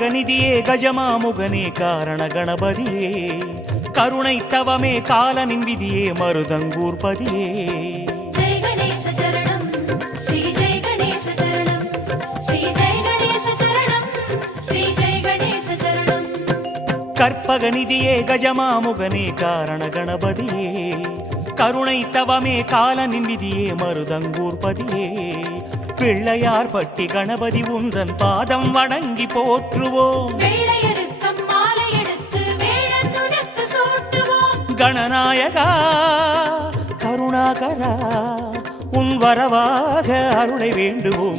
கற்பகநிதியே கஜமாமுகனே காரண கணபதியே கருணை தவமே காலனின் விதியே மருதங்கூர்பதியே கற்பகநிதியே கஜமாமுகனே காரண கணபதியே கருணை தவமே காலனின் விதியே மருதங்கூர்பதியே பிள்ளையார் பட்டி கணபதி உந்தன் பாதம் வணங்கி போற்றுவோம் கணநாயகா கருணாகரா உன் வரவாக அருளை வேண்டுவோம்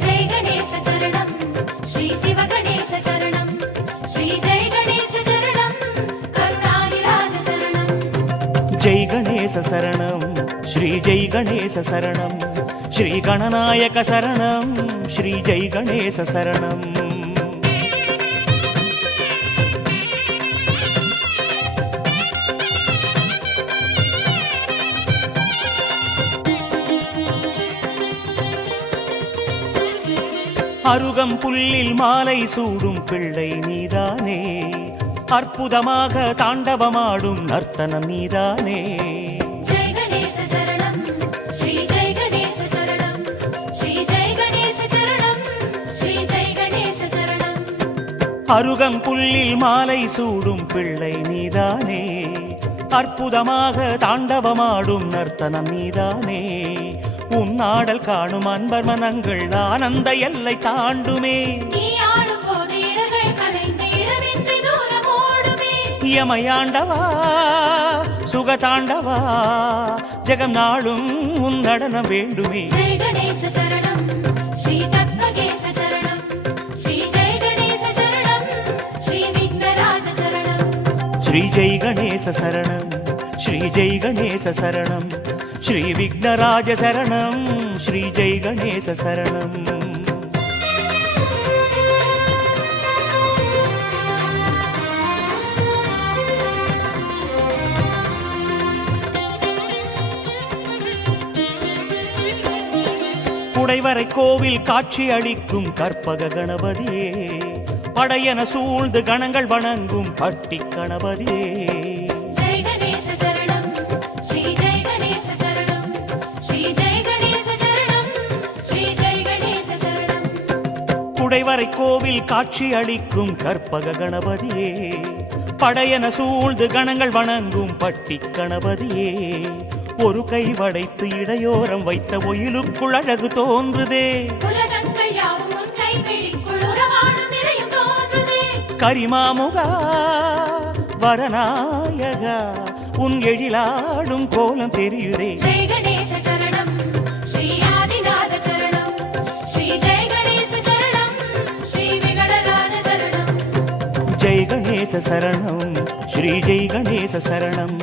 ஜெய் கணேச சரணம் ஸ்ரீ ஜெய் கணேச சரணம் ஸ்ரீ கணநாயக சரணம் ஸ்ரீ ஜெய் கணேச சரணம் அருகம் புல்லில் மாலை சூடும் பிள்ளை நீதானே அற்புதமாக தாண்டவமாடும் நர்த்தனம் நீதானே அருகம் புல்லில் மாலை சூடும் பிள்ளை நீதானே அற்புதமாக தாண்டவமாடும் நர்த்தனம் நீதானே உன்னாடல் காணும் அன்பர் மனங்கள் ஆனந்த எல்லை தாண்டுமே யமயாண்டவா சுகதாண்டவா ஜெகம் நாளும் உன் நடனம் வேண்டுமே ஸ்ரீ ஜெய் கணேச சரணம் ஸ்ரீ ஜெய் கணேச சரணம் ஸ்ரீ விக்னராஜ சரணம் ஸ்ரீ ஜெய் கணேச சரணம் குடைவரை கோவில் காட்சி அளிக்கும் கற்பக கணபதியே படையன சூழ்ந்து கணங்கள் வணங்கும் பட்டி கணபதியே குடைவரை கோவில் காட்சி அளிக்கும் கற்பக கணபதியே படையன சூழ்ந்து கணங்கள் வணங்கும் பட்டி கணபதியே ஒரு கை வளைத்து இடையோரம் வைத்த ஒயிலுக்குள் அழகு தோன்றுதே கரிமாமுகா வரநாயகா உன் எழிலாடும் கோலம் தெரியுதே ஜெய் கணேச சரணம் ஸ்ரீ ஜெய் கணேச சரணம்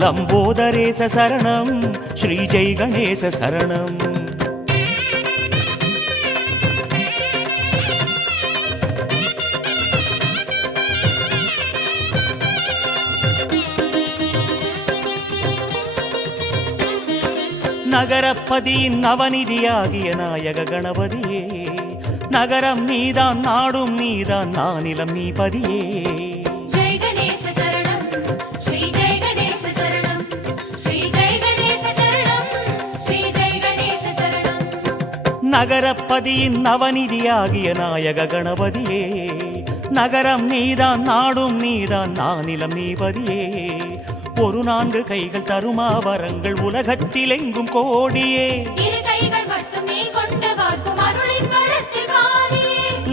லம்போதரேச சரணம் ஸ்ரீ ஜெய் கணேச சரணம் நகரப்பதியின் நவநிதியாகிய நாயக கணபதியே நகரம் நீதான் நாடும் நீதான் நானிலம் நீ பதியே நகரப்பதியின் நவநிதியாகிய நாயக கணபதியே நகரம் நீதான் நாடும் நீதான் நானிலம் நீபதியே ஒரு 4 கைகள் தருமாவரங்கள் உலகத்தில் எங்கும் கோடியே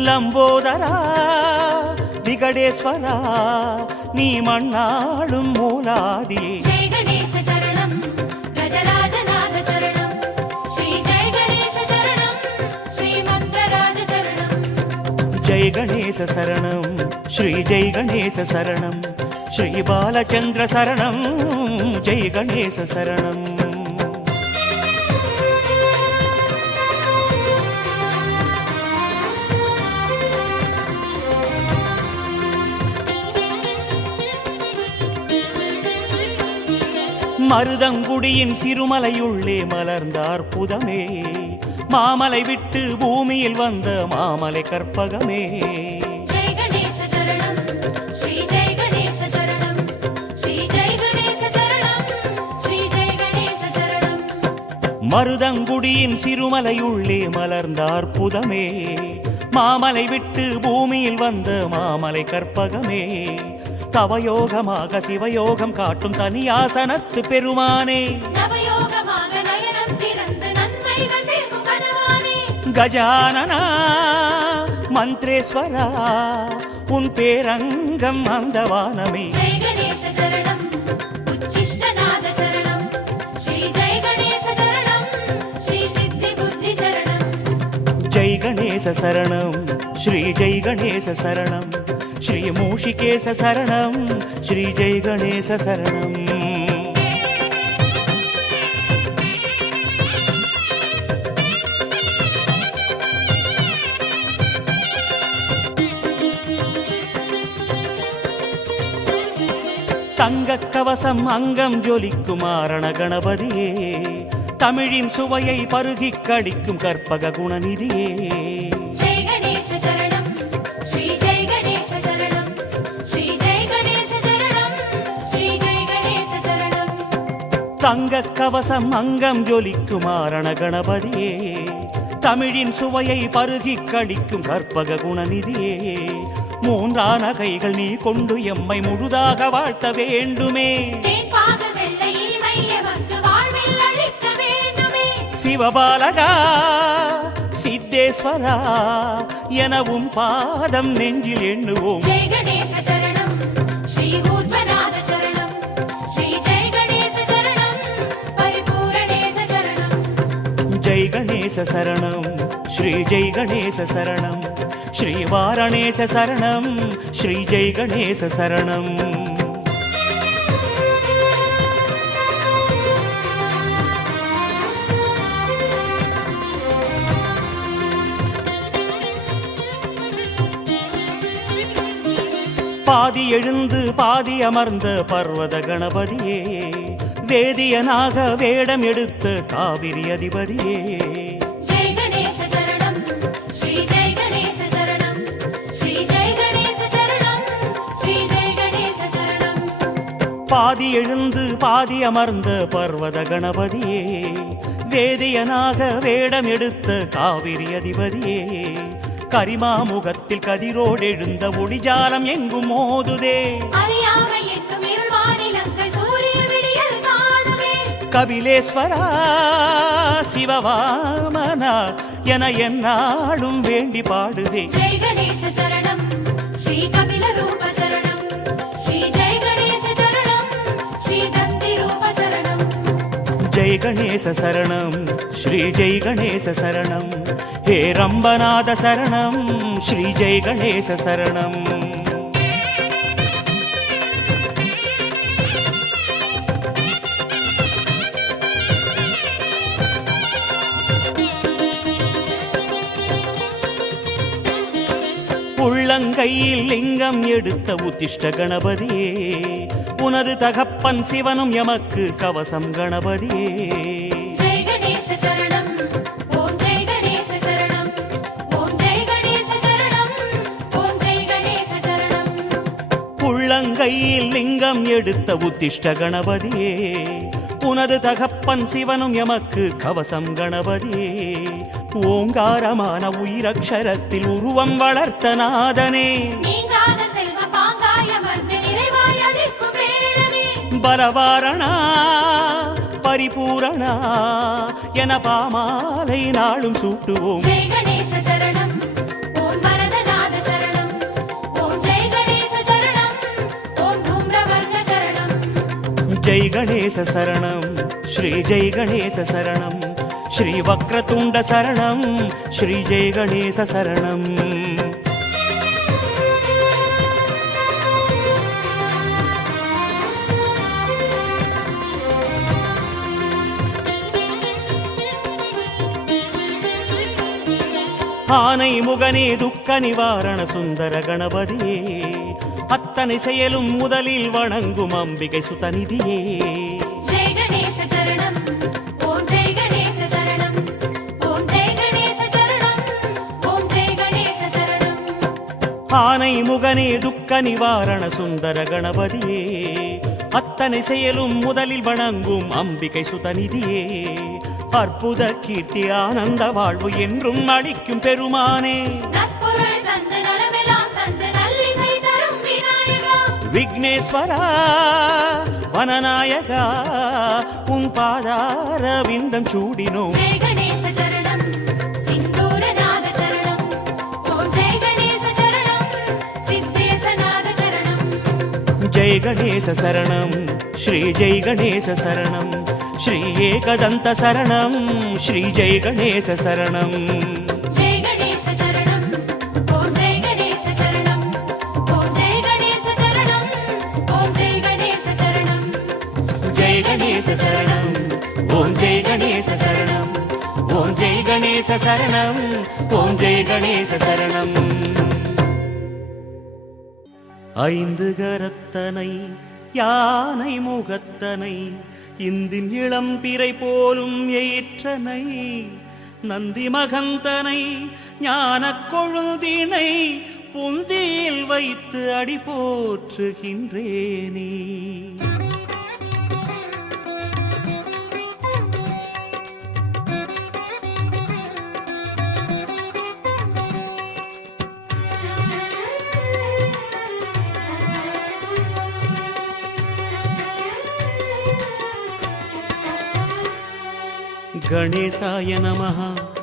லம்போதரா விகடேஸ்வரா நீ மண்ணாடும் மூலாதியே ஜெய் கணேச சரணம் ஸ்ரீ ஜெய் கணேச சரணம் ஸ்ரீ பாலச்சந்திர சரணம் ஜெய் கணேச சரணம் மருதங்குடியின் சிறுமலையுள்ளே மலர்ந்த அற்புதமே மாமலை விட்டு பூமியில் வந்த மாமலை கற்பகமே ஜெய் கணேச மருதங்குடியின் சிறுமலையுள்ளே மலர்ந்த அற்புதமே, மாமலை விட்டு பூமியில் வந்த மாமலை கற்பகமே, தவயோகமாக சிவயோகம் காட்டும் தனியாசனத்து பெருமானே, கஜானனா மந்திரேஸ்வரா உன் பேரங்கம் அந்த வானமே. ஜெய் கணேச சரணம் உச்சிஷ்டநாத சரணம் ஸ்ரீ ஜெய் கணேச சரணம் ஸ்ரீ சித்தி புத்தி சரணம். ஜெய் கணேச சரணம் ஸ்ரீ ஜெய் கணேச சரணம் ஸ்ரீ மூஷிகேச சரணம் ஸ்ரீ ஜெய் கணேச சரணம். தங்கக் கவசம் அங்கம் ஜொலிக்கும் ஆரண கணபதியே, தமிழின் சுவையை பருகிக் கடிக்கும் கற்பக குணநிதியே. ஜெய் கணேச சரணம் ஸ்ரீ ஜெய் கணேச சரணம் ஸ்ரீ ஜெய் கணேச சரணம் ஸ்ரீ ஜெய் கணேச சரணம். தங்கக் கவசம் அங்கம் ஜொலிக்கும் ஆரண கணபதியே, தமிழின் சுவையை பருகிக் கடிக்கும் கற்பக குணநிதியே. மூன்றான கைகள் நீ கொண்டு எம்மை முழுதாக வாழ்த்த வேண்டுமே, சிவபாலகா சித்தேஸ்வரா எனவும் பாதம் நெஞ்சில் எண்ணுவோம். ஜெய் கணேச சரணம் ஸ்ரீ ஊர்வநாத சரணம் ஸ்ரீ ஜெய் கணேச சரணம் பரிபூரணேச சரணம். ஜெய் கணேச சரணம் ஸ்ரீ ஜெய் கணேச சரணம் ஸ்ரீ வாரணேச சரணம் ஸ்ரீ ஜெய் கணேச சரணம். பாதி எழுந்து பாதி அமர்ந்த பர்வத கணபதியே, வேதியனாக வேடம் எடுத்த காவிரி அதிபதியே. ஜெய் கணேச சரணம் ஸ்ரீ ஜெய் கணேச சரணம் ஸ்ரீ ஜெய் கணேச சரணம் ஸ்ரீ ஜெய் கணேச சரணம். பாதி எழுந்து பாதி அமர்ந்த பர்வத கணபதியே, வேதியனாக வேடம் எடுத்த காவிரி அதிபதியே. கரிமாமுகத்தில் கதிரோடு எழுந்த ஒளிஜாலம் எங்கும் மோதுதே, கபிலேஸ்வரா சிவவாமனா என என்னாடும் வேண்டி பாடுதே. ஜெய் கணேச சரணம் ஸ்ரீ கபில ரூப சரணம் ஸ்ரீ ஜெய் கணேச சரணம் ஸ்ரீ தந்தி ரூப சரணம். ஜெய் கணேச சரணம் ஸ்ரீ ஜெய் கணேச சரணம் ஹே ரம்பநாத சரணம் ஸ்ரீ ஜெய் கணேச சரணம். உள்ளங்கையில் லிங்கம் எடுத்த உத்திஷ்ட கணபதியே, உனது தகப்பன் சிவனும் எமக்கு கவசம் கணபதியே. ஜெய் கணேச சரணம் ஓம் ஜெய் கணேச சரணம் ஓம் ஜெய் கணேச சரணம் ஓம் ஜெய் கணேச சரணம். உள்ளங்கையில் லிங்கம் எடுத்த உத்திஷ்ட கணபதியே, உனது தகப்பன் சிவனும் எமக்கு கவசம் கணபதியே. ஓங்காரமான உயிரக்ஷரத்தில் உருவம் வளர்த்த நாதனே, பலவாரணா பரிபூரணா என பாமாலை நாளும் சூட்டுவோம். ஜெய் கணேச சரணம் ஓம் வரதநாத சரணம் ஓம் ஜெய் கணேச சரணம் ஓம் தூம்ரவர்ண சரணம். ஜெய் கணேச சரணம் ஸ்ரீ ஜெய் கணேச சரணம் ஸ்ரீ வக்ரதுண்ட சரணம் ஸ்ரீ ஜெய் கணேச சரணம். ஆனை முகனே துக்க நிவாரண சுந்தர கணபதியே, அத்தனை செயலும் முதலில் வணங்கும் அம்பிகை சுதநிதியே. ஜெய் கணேச சரணம் ஓம் ஜெய் கணேச சரணம் ஓம் ஜெய் கணேச சரணம் ஓம் ஜெய் கணேச சரணம். ஆனை முகனே துக்க நிவாரண சுந்தர கணபதியே, அத்தனை செயலும் முதலில் வணங்கும் அம்பிகை சுதநிதியே. அற்புத கீர்த்தி ஆனந்த வாழ்வு என்றும் அளிக்கும் பெருமானே. நற்பொருள் தந்து நலமெல்லாம் தந்து நல்லிசை தரும் விநாயகா. விக்னேஸ்வரா வனநாயகா உன் பாதார விந்தம் சூடினோம். ஜெய கணேச சரணம் சிந்தூரநாத சரணம். ஓம் ஜெய கணேச சரணம் சித்தேசநாத சரணம். ஜெய கணேச சரணம் ஸ்ரீ ஜெய கணேச சரணம் ஸ்ரீ ஏகதந்த சரணம் ஸ்ரீ ஜெய கணேச சரணம். ஜெய கணேச சரணம். ஓம் ஜெய கணேச சரணம். ஓம் ஜெய கணேச சரணம். ஓம் ஜெய கணேச சரணம். ஜெய கணேச சரணம் ஓம் ஜெய கணேச சரணம் ஓம் ஜெய கணேச சரணம் ஓம் ஜெய கணேச சரணம். ஐந்து கரத்தனை யானை முகத்தனை இந்தின் இளம் பிறை போலும் எயிற்றனை நந்தி மகந்தனை ஞானக் கொழுதினை புந்தியில் வைத்து அடி போற்றுகின்றேனே. गणेशाय नमः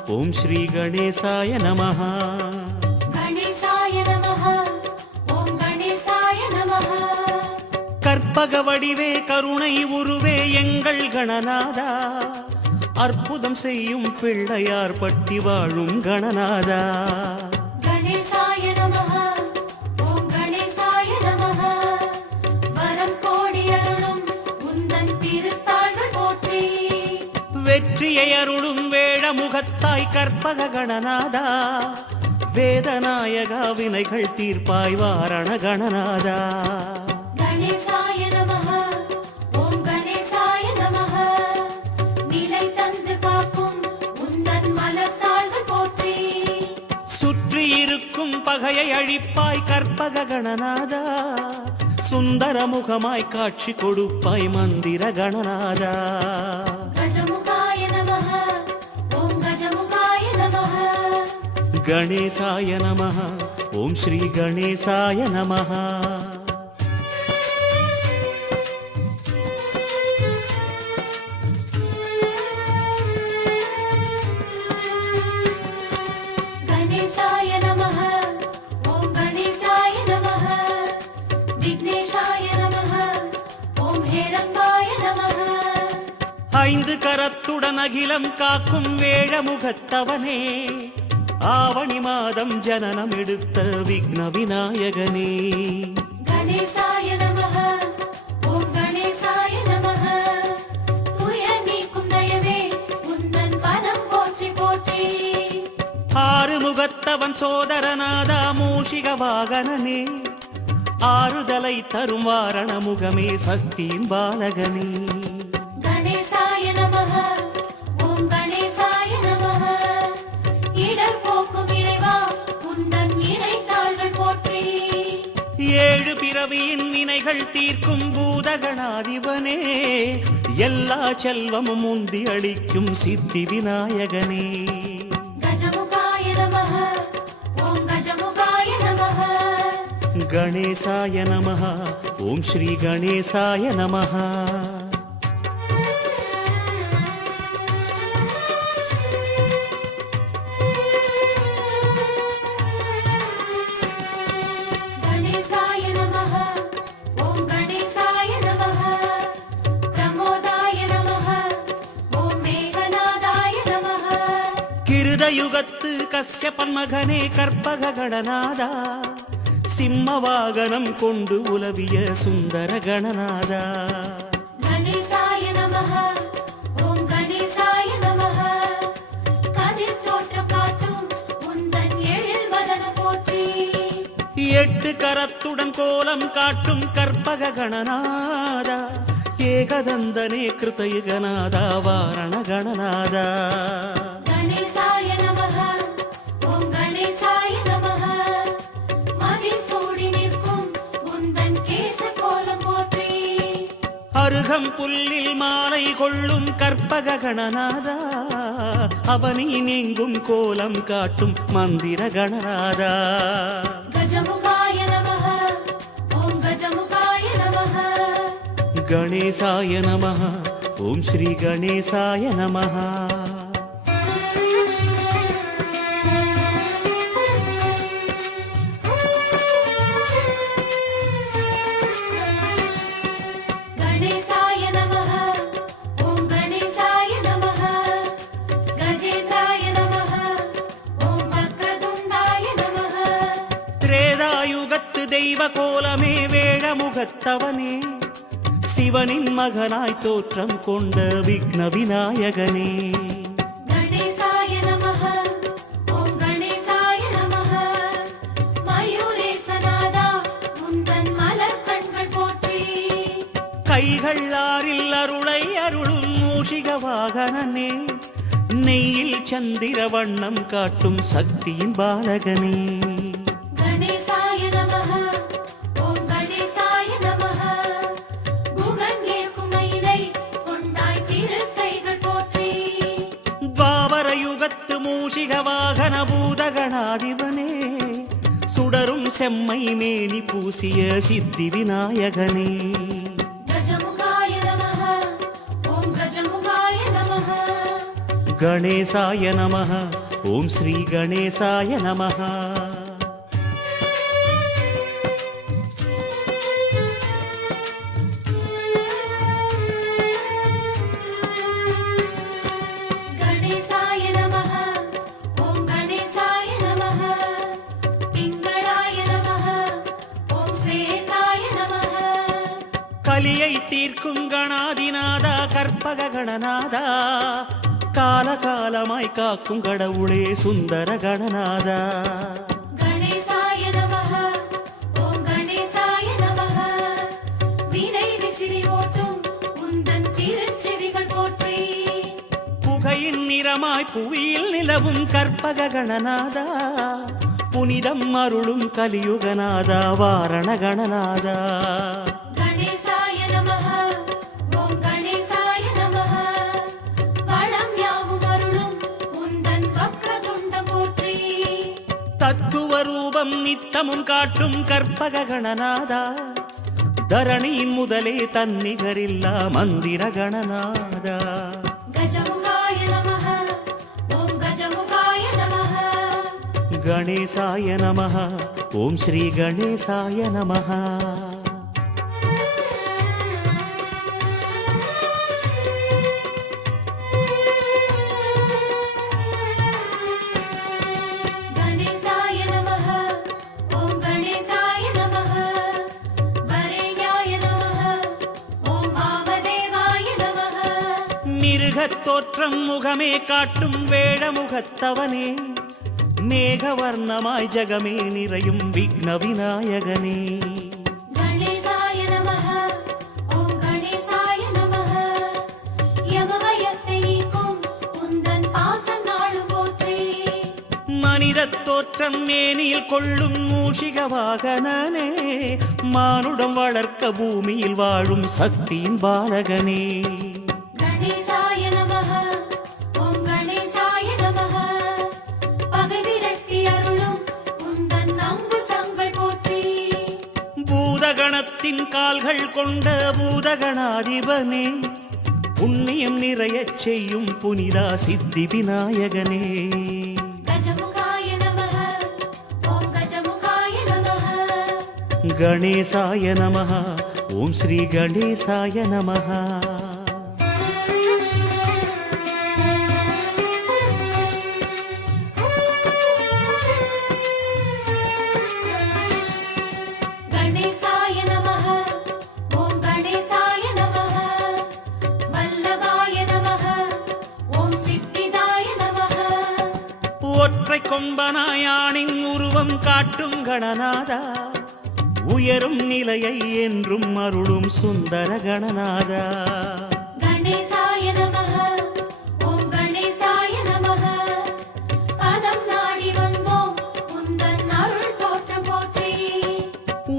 ओम श्री गणेशाय नमः. கணேசாய நமஹ. ஓம் கணேசாய நமஹ. கற்பக வடிவே கருணை உருவே எங்கள் கணநாதா அற்புதம் செய்யும் பிள்ளையார் பட்டி வாழும் கணநாதா. கணேசாய நமஹ. ஓம் கணேசாய நமஹ. வரம் கோடி அருளும் உந்தன் திருத்தாள்கள் போற்றி. வெற்றியை அருளும் வேழ முகத்தாய் கற்பக கணநாதா வேதநாயகா வினைகள் தீர்ப்பாய் வாரண கணநாதா. கணேசாய நமஹ. ஓம் கணேசாய நமஹ. நிலை தந்து காக்கும் உந்தன் மலர்த்தாள்கள் போற்றி. சுற்றி இருக்கும் பகையை அழிப்பாய் கற்பக கணநாதா சுந்தர முகமாய் காட்சி கொடுப்பாய் மந்திர கணநாதா. கஜமுகாய நமஹ. ஓம் கஜமுகாய நமஹ. गणेशाय नमः ओम श्री गणेशाय नमः. கணேசாய நமஹ. ஓம் கணேசாய நமஹ. விக்னேஷாய நமஹ. ஓம் ஹேரம்பாய நமஹ. ஐந்து கரத்துடன் அகிலம் காக்கும் வேழ முகத்தவனே ஆவணி மாதம் ஜனனம் எடுத்த விக்ன விநாயகனே. கணேசாய நமஹ. ஓம் கணேசாய நமஹ. துயர் நீக்கும் தயவே உந்தன் பதம் போற்றி போற்றி. ஆறு முகத்தவன் சோதரநாதா மூஷிக வாகனனே ஆறுதலை தரும் வாரண முகமே சக்தியின் பாலகனே. கணேசாய நமஹ. ஓம் கணேசாய நமஹ. இடர் போக்கும் இறைவா உந்தன் இணைத்தாள்கள் போற்றி. ஏழு பிறவியின் வினைகள் தீர்க்கும் பூதகணாதிபனே எல்லா செல்வமும் முந்தி அளிக்கும் சித்தி விநாயகனே. கஜமுகாய நமஹ. ஓம் கஜமுகாய நமஹ. गणेशाय नमः ओम श्री गणेशाय नमः. கணேசாய நமஹ. ஓம் கணேசாய நமஹ. பிரமோதாய நமஹ. ஓம் மேகநாதாய நமஹ. கிருத யுகத்து கஸ்யபன் மகனே கற்பக கணநாதா சிம்ம வாகனம் கொண்டு உலவிய சுந்தர கணநாதா. கணேசாய நமஹ. ஓம் கணேசாய நமஹ. கதிர் தோற்றம் காட்டும் உந்தன் எழில் வதனம் போற்றி. எட்டு கரத்துடன் கோலம் காட்டும் கற்பக கணநாதா ஏகதந்தனே கிருதயுகநாதா வாரண கணநாதா. கணேசாய நமஹ. ஓம் கணேசாய நமஹ. மதில் சூடி நிற்கும் உந்தன் கேச கோலம் போற்றி. அருக அருகம் புல்லில் மாலை கொள்ளும் கற்பக கணநாதா அவனி நீங்கும் கோலம் காட்டும் மந்திர கணநாதா கஜமுகாய நமः ஓம் கஜமுகாய நமः கணேசாய நமः ஓம் ஸ்ரீ கணேசாய நமः கணேசாய நமः ஓம் கணேசாய நமः கஜேந்திராய நமः ஓம் வக்ரதுண்டாய நமः திரேதாயுகத்து தெய்வ கோலமே வேழமுகத்தவனே சிவனின் மகனாய் தோற்றம் கொண்ட விக்ன விநாயகனே கணேசாய நமः ஓம் கணேசாய நமः மயூரேசநாதா முந்தன் மலர் கண்கள் போற்றி கைகள் ஆறில் அருளை அருளும் மூஷிக வாகனனே நெய்யில் சந்திர வண்ணம் காட்டும் சக்தியின் பாலகனே கணேசாய நமः ஓம் கணேசாய நமः குகன் ஏற்கும் மயிலை கொண்டாய் திருக்கைகள் போற்றி துவாபர யுகத்து மூஷிக வாகன பூதகணாதிபனே சுடரும் செம்மை மேனி பூசிய சித்தி விநாயகனே கஜமுகாய நமः ஓம் கஜமுகாய நமः கணேசாய நமः ஓம் ஸ்ரீ கணேசாய நமः கணேசாய நமः ஓம் கணேசாய நமः பிங்களாய நமः ஓம் ஸ்வேதாய நமः கலியை தீர்க்கும் கணாதிநாதா கற்பக கணநாதா காலகாலமாய் காக்கும் கடவுளே சுந்தர கணநாதா கணேசாய நமः ஓம் கணேசாய நமः வினை விசிறி ஓட்டும் உந்தன் திருச்செவிகள் போற்றி புகையின் நிறமாய் புவியில் நிலவும் கற்பக கணநாதா புனிதம் அருளும் கலியுகநாதா வாரண கணநாதா கணேசாய நமः ஓம் கணேசாய நமः பழம் யாவும் அருளும் உந்தன் வக்ரதுண்டம் போற்றி தத்துவ ரூபம் நித்தமும் காட்டும் கற்பக கணநாதா தரணியின் முதலே தன்னிகரில்லா மந்திர கணநாதா கஜமுகாய நமः ஓம் கஜமுகாய நமः கணேசாய நமः ஓம் ஸ்ரீ கணேசாய நமः கணேசாய நமः ஓம் கணேசாய நமः வரண்யாய நமः ஓம் வாமதேவாய நமः மிருகத் தோற்றம் முகமே காட்டும் வேழமுகத்தவனே மேகவர்ணமாய் ஜகமே நிறையும் விக்ன விநாயகனே கணேசாய நமः ஓம் கணேசாய நமः யமபயத்தை நீக்கும் உந்தன் பாசம் நாளும் போற்றி மனிதத் தோற்றம் மேனியில் கொள்ளும் மூஷிக வாகனனே மானுடம் வளர்க்க பூமியில் வாழும் சக்தியின் பாலகனே கணேசாய நமः ஓம் கணேசாய நமः பகை விரட்டி அருளும் உந்தன் அங்குசங்கள் போற்றி பூதகணத்தின் கால்கள் கொண்ட பூதகணாதிபனே புண்ணியம் நிறையச் செய்யும் புனிதா சித்தி விநாயகனே கஜமுகாய நமः ஓம் கஜமுகாய நமः கணேசாய நமः ஓம் ஸ்ரீ கணேசாய நமः கணேசாய நமः ஓம் கணேசாய நமः வல்லபாய நமः ஓம் சித்திதாய நமः ஒற்றை கொம்பனாயானின் உருவம் காட்டும் கணநாதா உயரும் நிலையை என்றும் அருளும் சுந்தர கணநாதா கணேசாய நமः ஓம் கணேசாய நமः பதம் நாடி வந்தோம் உந்தன் அருள் தோற்றம் போற்றி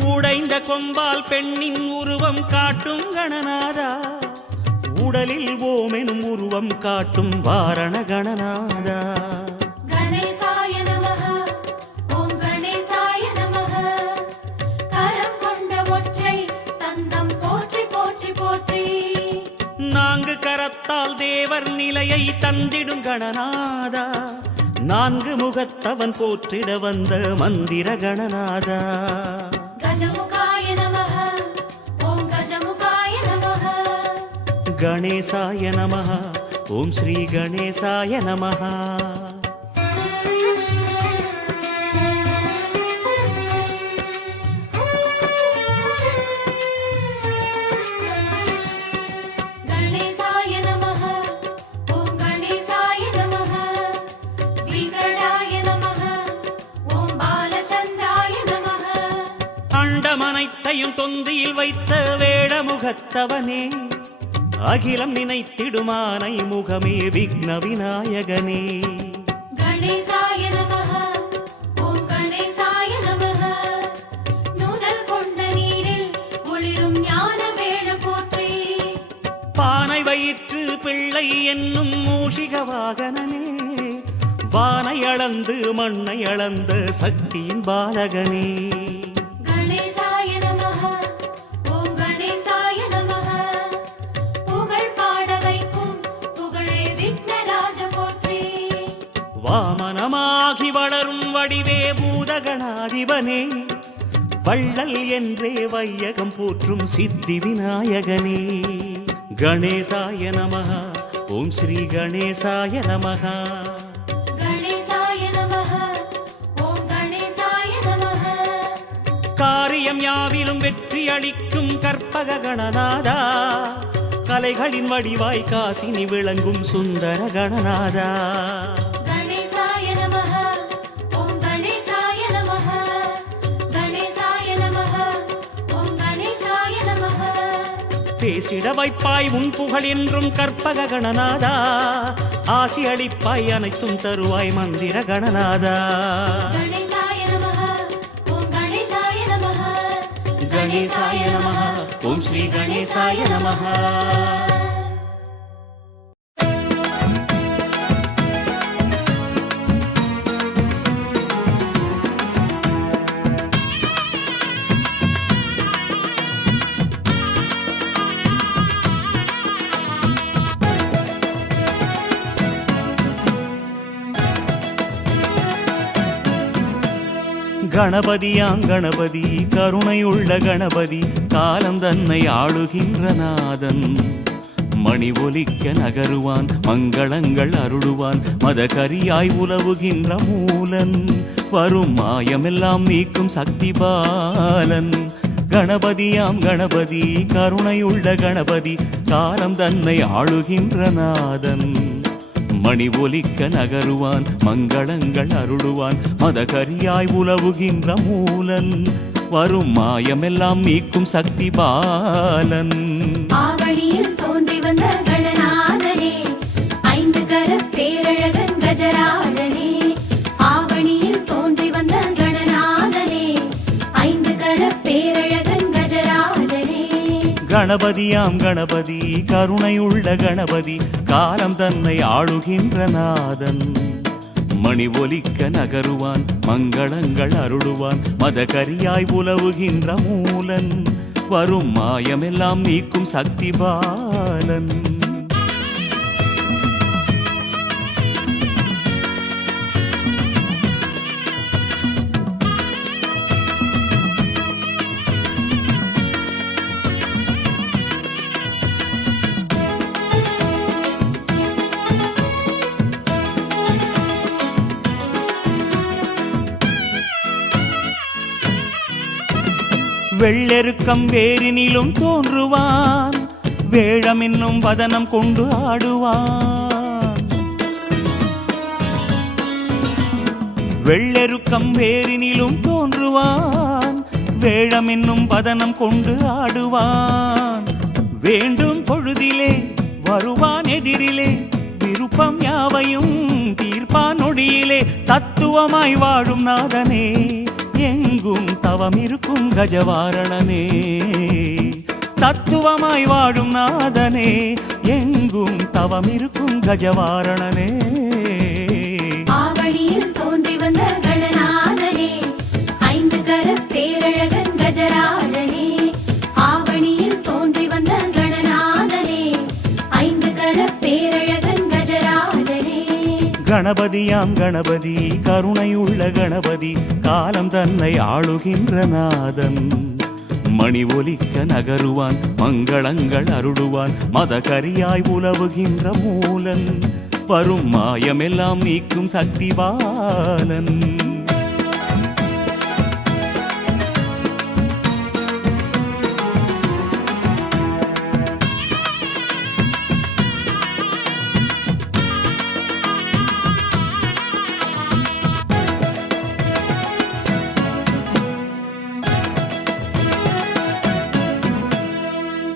உடைந்த கொம்பால் பெண்ணின் உருவம் காட்டும் கணநாதா உடலில் ஓமெனும் உருவம் காட்டும் வாரண கணநாதா. கணேசாய நமஹ ஓம் கணேசாய நமஹ. கரம் கொண்ட ஒற்றை தந்தம் போற்றி போற்றி போற்றி. நான்கு கரத்தால் தேவர் நிலையை தந்திடும் கணநாதா. நான்கு முகத்தவன் போற்றிட வந்த மந்திர கணநாதா. கஜமுகாய நமஹ ஓம் கஜமுகாய நமஹ. கணேசாய நமஹ ஓம் ஸ்ரீ கணேசாய நமஹ. கணேசாய நமஹ ஓம் கணேசாய நமஹ. விகடாய நமஹ ஓம் பாலச்சந்திராய நமஹ. அண்டமனைத்தையும் தொந்தியில் வைத்த வேடமுகத்தவனே, அகிலம் நினைத்திடுமானை முகமே விக்ன விநாயகனே. கணேசாய நமஹ ஓம் கணேசாய நமஹ. நுதல் கொண்ட நீரில் ஒளிரும் ஞான வேடம் போற்றி. பானை வயிற்று பிள்ளை என்னும் மூஷிக வாகனனே, வானை அளந்து மண்ணை அளந்த சக்தியின் பாலகனே. கணேசாய நமஹ ஓம் கணேசாய நமஹ. புகழ் பாட வைக்கும் புகழே விக்னராஜ போற்றி. வாமனமாகி வளரும் வடிவே பூதகணாதிபனே, வள்ளல் என்றே வையகம் போற்றும் சித்தி விநாயகனே. கணேசாய நமஹ ஓம் ஸ்ரீ கணேசாய நமஹ. கணேசாய நமஹ ஓம் கணேசாய நமஹ. காரியம் யாவிலும் வெற்றி அளிக்கும் கற்பக கணநாதா. கலைகளின் வடிவாய் காசினி விளங்கும் சுந்தர கணநாதா. கணேசாய நமஹ ஓம் கணேசாய நமஹ. கணேசாய நமஹ ஓம் கணேசாய நமஹ. பேசிட வைப்பாய் உன் புகழ் என்றும் கற்பக கணநாதா. ஆசி அளிப்பாய் அனைத்தும் தருவாய் மந்திர கணநாதா. கணேசாய நமஹ ஓம் கணேசாய நமஹ. கணேசாய நமஹ ஓம் ஸ்ரீ கணேசாய நமஹ. கணபதியாம் கணபதி கருணையுள்ள கணபதி, காலம் தன்னை ஆளுகின்ற நாதன். மணி ஒலிக்க நகருவான் மங்களங்கள் அருளுவான், மதகரியாய் உலவுகின்ற மூலன். வரும் மாயமெல்லாம் நீக்கும் சக்தி பாலன். கணபதியாம் கணபதி கருணையுள்ள கணபதி, காலம் தன்னை ஆளுகின்ற நாதன். மணி ஒலிக்க நகருவான் மங்களங்கள் அருளுவான், மதகரியாய் உலவுகின்ற மூலன். வரும் மாயமெல்லாம் நீக்கும் சக்தி பாலன். ஆவணியில் தோன்றி வந்த கணநாதனே, ஐந்து கர பேரழகன் கஜராஜனே. ஆவணியில் தோன்றி வந்த கணநாதனே, ஐந்து கர பேரழகன் கஜராஜனே. கணபதியாம் கணபதி கருணையுள்ள கணபதி, காலம் தன்னை ஆளுகின்ற நாதன். மணி ஒலிக்க நகருவான் மங்களங்கள் அருளுவான், மதகரியாய் உலவுகின்ற மூலன். வரும் மாயமெல்லாம் நீக்கும் சக்தி பாலன். வெள்ளெருக்கம் வேரினிலும் தோன்றுவான், வேழம் என்னும் வதனம் கொண்டு ஆடுவான். வெள்ளெருக்கம் வேரினிலும் தோன்றுவான், வேழம் என்னும் வதனம் கொண்டு ஆடுவான். வேண்டும் பொழுதிலே வருவான் எதிரிலே, விருப்பம் யாவையும் தீர்ப்பான் நொடியிலே. தத்துவமாய் வாழும் நாதனே, எங்கும் தவம் இருக்கும் கஜவாரணனே. தத்துவமாய் வாழும் நாதனே எங்கும் தவம் இருக்கும் கஜவாரணனே ஆவணியில் தோன்றி வந்த கணநாதனே ஐந்து கர பேரழகன் கஜராஜனே ஆவணியில் தோன்றி வந்த கணநாதனே ஐந்து கர பேரழகன் கஜராஜனே கணபதியாம் கணபதி கருணையுள்ள கணபதி காலம் தன்னை ஆளுகின்ற நாதன் மணி ஒலிக்க நகருவான் மங்களங்கள் அருளுவான் மதகரியாய் உலவுகின்ற மூலன் வரும் மாயமெல்லாம் நீக்கும் சக்திவாலன்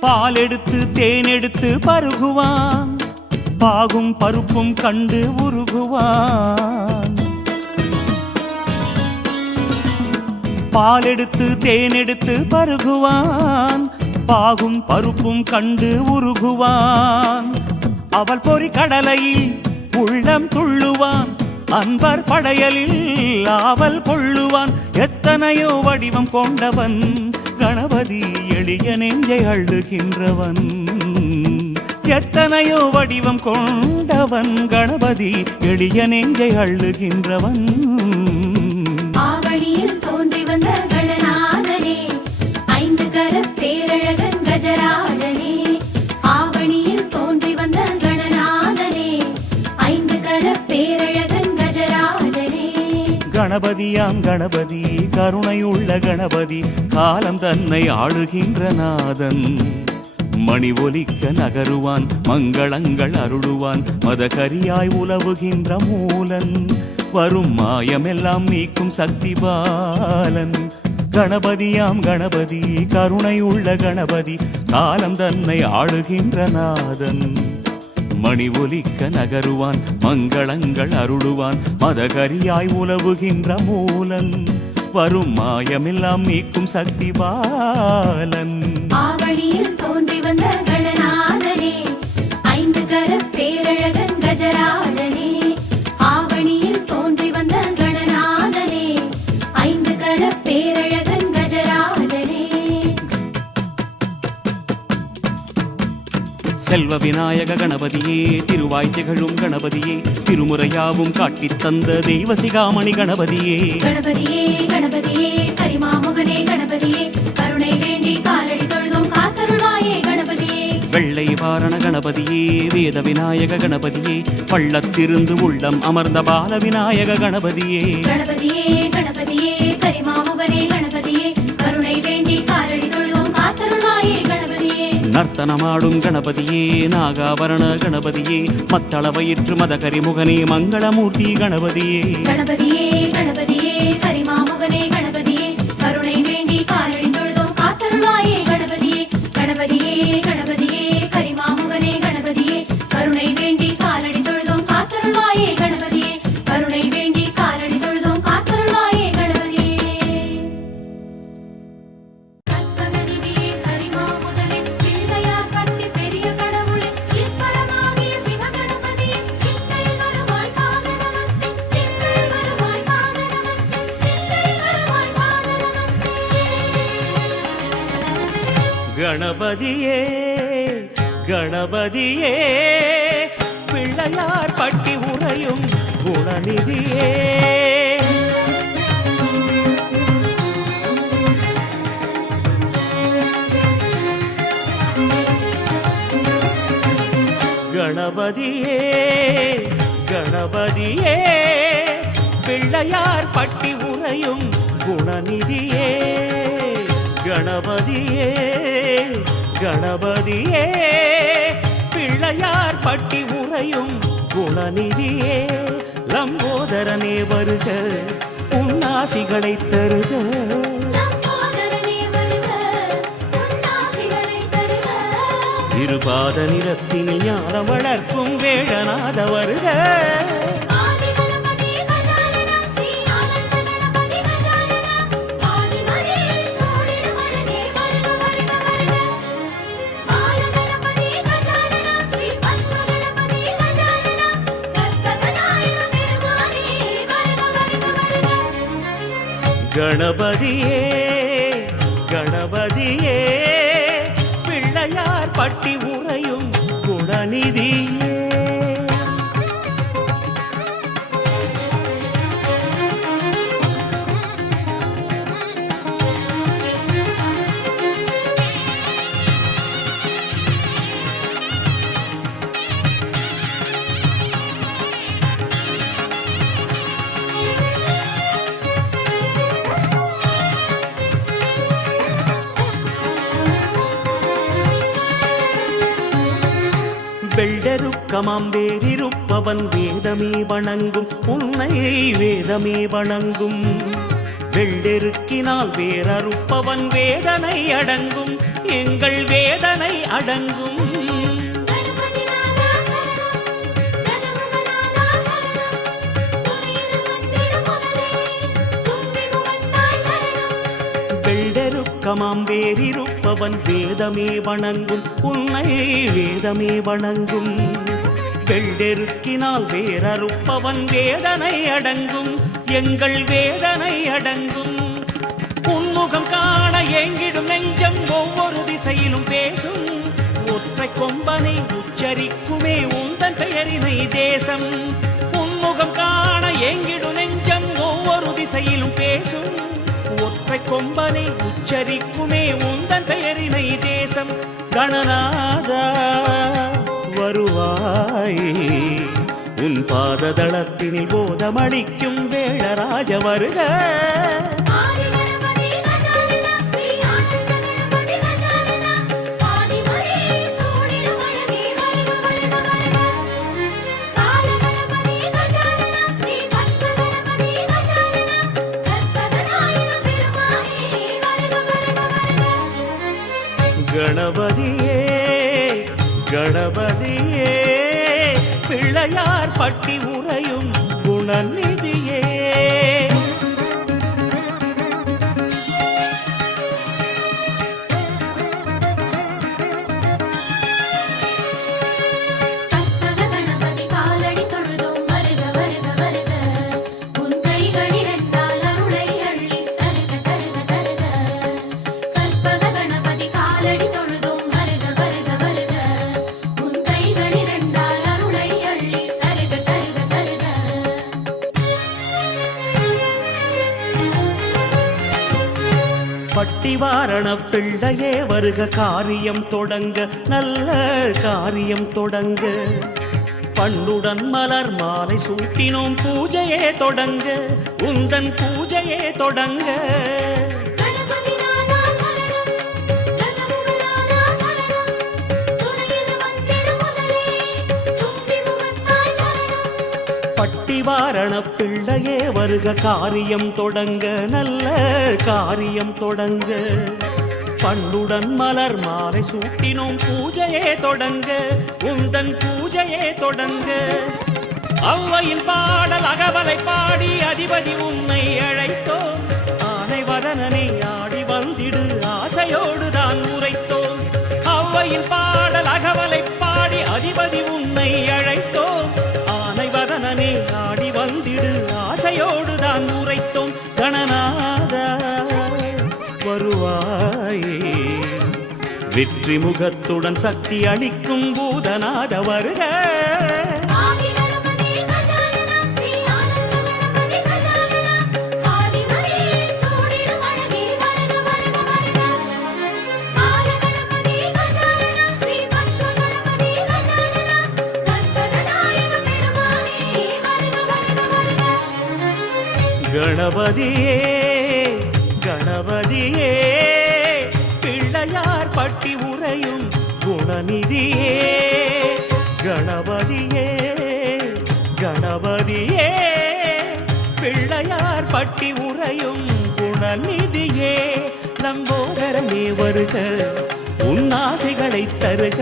பால் எடுத்து தேன் எடுத்து பருகுவான் பாகும் பருப்பும் கண்டு உருகுவான் பால் எடுத்து தேன் எடுத்து பருகுவான் பாகும் பருப்பும் கண்டு உருகுவான் அவள் பொறி கடலையில் உள்ளம் துள்ளுவான் அன்பர் படையலில் ஆவல் கொள்ளுவான் எத்தனையோ வடிவம் கொண்டவன் கணபதி எளிய நெஞ்சை அள்ளுகின்றவன் எத்தனையோ வடிவம் கொண்டவன் கணபதி எளிய நெஞ்சை அள்ளுகின்றவன் ஆவணியில் தோன்றி வந்த கணநாதனே ஐந்து கர பேரழகன் கஜராஜனே ஆவணியில் தோன்றி வந்த கணநாதனே ஐந்து கர பேரழகன் கஜராஜனே கணபதியாம் கணபதி கருணையுள்ள கணபதி காலம் தன்னை ஆளுகின்ற நாதன் மணி ஒலிக்க நகருவான் மங்களங்கள் அருளுவான் மதகரியாய் உலவுகின்ற மூலன் வரும் மாயமெல்லாம் நீக்கும் சக்திபாலன் கணபதியாம் கணபதி கருணையுள்ள கணபதி காலம் தன்னை ஆளுகின்ற நாதன் மணி ஒலிக்க நகருவான் மங்களங்கள் அருளுவான் மதகரியாய் உலவுகின்ற மூலன் வரும் மாயமெல்லாம் நீக்கும் சக்திபாலன் ஆவணியில் தோன்றி வந்த கணநாதனே ஐந்து கர பேரழகன் கஜராஜனே ஆவணியில் தோன்றி வந்த கணநாதனே ஐந்து கர பேரழகன் கஜராஜனே செல்வ விநாயக கணபதியே திருவாய் திகழும் கணபதியே திருமுறையாவும் காட்டித் தந்த தெய்வ சிகாமணி கணபதியே கணபதியே கணபதியே கரிமாமுகனே கணபதியே கருணை வேண்டி காலடி தொழுதும் காத்தருள்வாயே கணபதியே வெள்ளை வாரண கணபதியே வேத விநாயக கணபதியே பள்ளத்திருந்து உள்ளம் அமர்ந்த பால விநாயக கணபதியே கணபதியே கணபதியே கரிமாமுகனே கணபதியே கருணை வேண்டி காலடி தொழுதும் காத்தருள்வாயே கணபதியே நர்த்தனமாடும் கணபதியே நாகாபரண கணபதியே மத்தள வயிற்று மதகரி முகனே மங்களமூர்த்தி கணபதியே கணபதியே கணபதியே கரிமாமுகனே கணபதியே கருணை வேண்டி காலடி தொழுதும் காத்தருள்வாயே கணபதியே கணபதியே கணபதியே கரிமாமுகனே கணபதியே கருணை வேண்டி காலடி தொழுதும் காத்தருள்வாயே கணபதியே கருணை வேண்டி காலடி தொழுதும் காத்தருள்வாயே கணபதியே கற்பகநிதியே கரிமாமுதலே பிள்ளையார் பட்டி பெரிய கடவுளே சிற்பரமாகிய சிவகணபதியே சிந்தையில் வருவாய் பாத நமஸ்தே சிந்தையில் வருவாய் பாத நமஸ்தே சிந்தையில் வருவாய் பாத நமஸ்தே கணபதியே கணபதியே பிள்ளையார் பட்டி உறையும் குணநிதியே கணபதியே கணபதியே பிள்ளையார் பட்டி உறையும் குணநிதியே கணபதியே கணபதியே பிள்ளையார் பட்டி உறையும் குணநிதியே லம்போதரனே வருக உன்னாசிகளை தருக லம்போதரனே வருக உன்னாசிகளை தருக இருபாத நிலத்தினில் ஞானம் வளர்க்கும் வேழநாத வருக ஆதி கணபதி கஜானனா ஸ்ரீ ஆனந்த கணபதி கஜானனா ஆதி மரியே சோழிடு மழகே வருக வருக வருக கணபதியே கணபதியே பிள்ளையார் பட்டி உறையும் குணநிதியே. வெள்ளெருக்கமாம் வேறிருப்பவன் வேதமே வணங்கும் உன்னை வேதமே வணங்கும். வெள்ளெருக்கினால் வேறறுப்பவன் வேதனை அடங்கும் எங்கள் வேதனை அடங்கும். வெள்ளெருக்கமாம் வேறிருப்பவன் வேதமே வணங்கும் உன்னை வேதமே வணங்கும். வெள்ளெருக்கினால் வேறறுப்பவன் வேதனை அடங்கும் எங்கள் வேதனை அடங்கும். உன்முகம் காண ஏங்கிடும் நெஞ்சம் ஒவ்வொரு திசையிலும் பேசும். ஒற்றை கொம்பனை உச்சரிக்குமே உந்தன் பெயரினை தேசம். உன்முகம் காண ஏங்கிடும் நெஞ்சம் ஒவ்வொரு திசையிலும் பேசும். ஒற்றை கொம்பனை உச்சரிக்குமே உந்தன் பெயரினை தேசம். கணநாதா வருவாய் உன் பாததளத்தினில் போதமளிக்கும் வேளராஜ வருக. கணபதியே கணபதியே பிள்ளையார் பட்டி உறையும் குணநிதியே. பட்டிவாரண பிள்ளையே வருக காரியம் தொடங்க நல்ல காரியம் தொடங்க. பண்ணுடன் மலர் மாலை சூட்டினோம் பூஜையே தொடங்க உந்தன் பூஜையே தொடங்க. பட்டிவாரண பிள்ளையே வருக காரியம் தொடங்க நல்ல காரியம் தொடங்க. பண்ணுடன் மலர் மாலை சூட்டினோம் பூஜையே தொடங்க உந்தன் பூஜையே தொடங்க. ஔவையின் பாடல் அகவலை பாடி அதிபதி உன்னை அழைத்தோம். ஆனை வதனனை ஆடி வந்திடு ஆசையோடு தான் உரைத்தோம். ஔவையின் பாடல் அகவலை பாடி அதிபதி உன்னை அழைத்தோம். ஆனை வதனனை ஆடி வந்திடு ஆசையோடு தான் உரைத்தோம். கணநாதா வருவாய் வெற்றி முகத்துடன் சக்தி அளிக்கும் பூதநாத வருக. கணபதியே கணபதியே பிள்ளையார் பட்டி உறையும் குணநிதியே. கணபதியே கணபதியே பிள்ளையார் பட்டி உறையும் குணநிதியே. லம்போதரனே வருக உன்னாசிகளை தருக.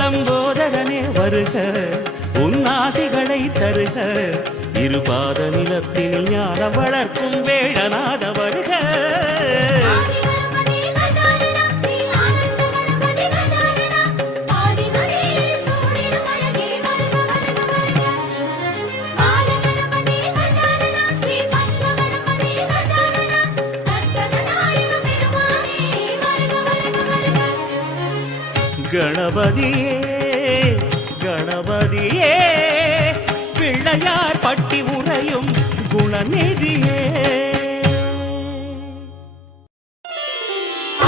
லம்போதரனே வருக உன்னாசிகளை தருக. இருபாத நிலத்தில் ஞான வளர்க்கும் வேடநாத வருக. கணபதியே கணபதியே பிள்ளையார் பட்டி உறையும் குணநிதியே.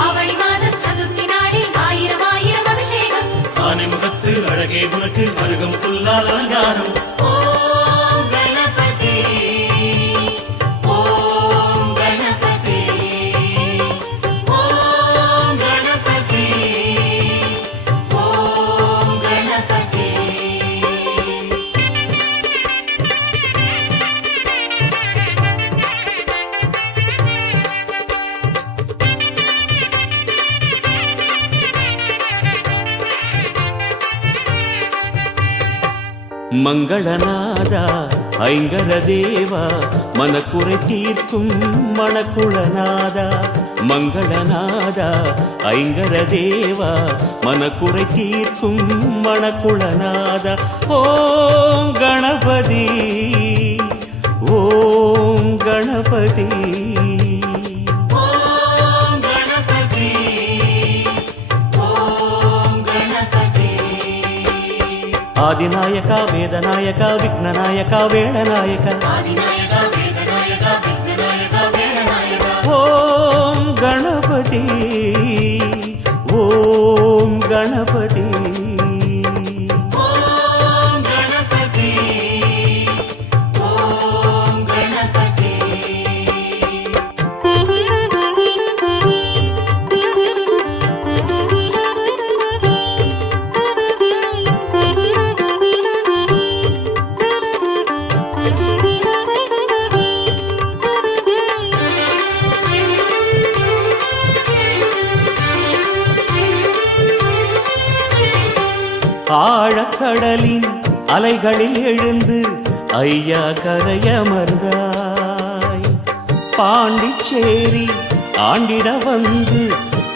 ஆவணி மாதம் சதுர்த்தி நாளில் ஆயிரம் ஆயிரம் அபிஷேகம். ஆனை முகத்து அழகே உனக்கு அருகம் புல்லால் அலங்காரம். ஓம் கணபதி ஓம் கணபதி ஓம் கணபதி ஓம் கணபதி. மங்களநாதா ஐங்கர தேவா மனக்குறை தீர்க்கும் மணக்குளநாதா. மங்களநாதா ஐங்கர தேவா மனக்குறை தீர்க்கும் மணக்குளநாதா. ஓம் கணபதி ஓம் கணபதி ஓம் கணபதி ஓம் கணபதி. ஆதிநாயகா வேதநாயகா விக்னநாயகா வேளநாயகா. ஆதிநாயகா வேதநாயகா விக்னநாயகா வேளநாயகா. ஓம் கணபதி ஓம் கணபதி ஓம் கணபதி ஓம் கணபதி. ஆழக்கடலின் அலைகளில் எழுந்து ஐயா கரையமர்ந்தாய். பாண்டிச்சேரி ஆண்டிட வந்து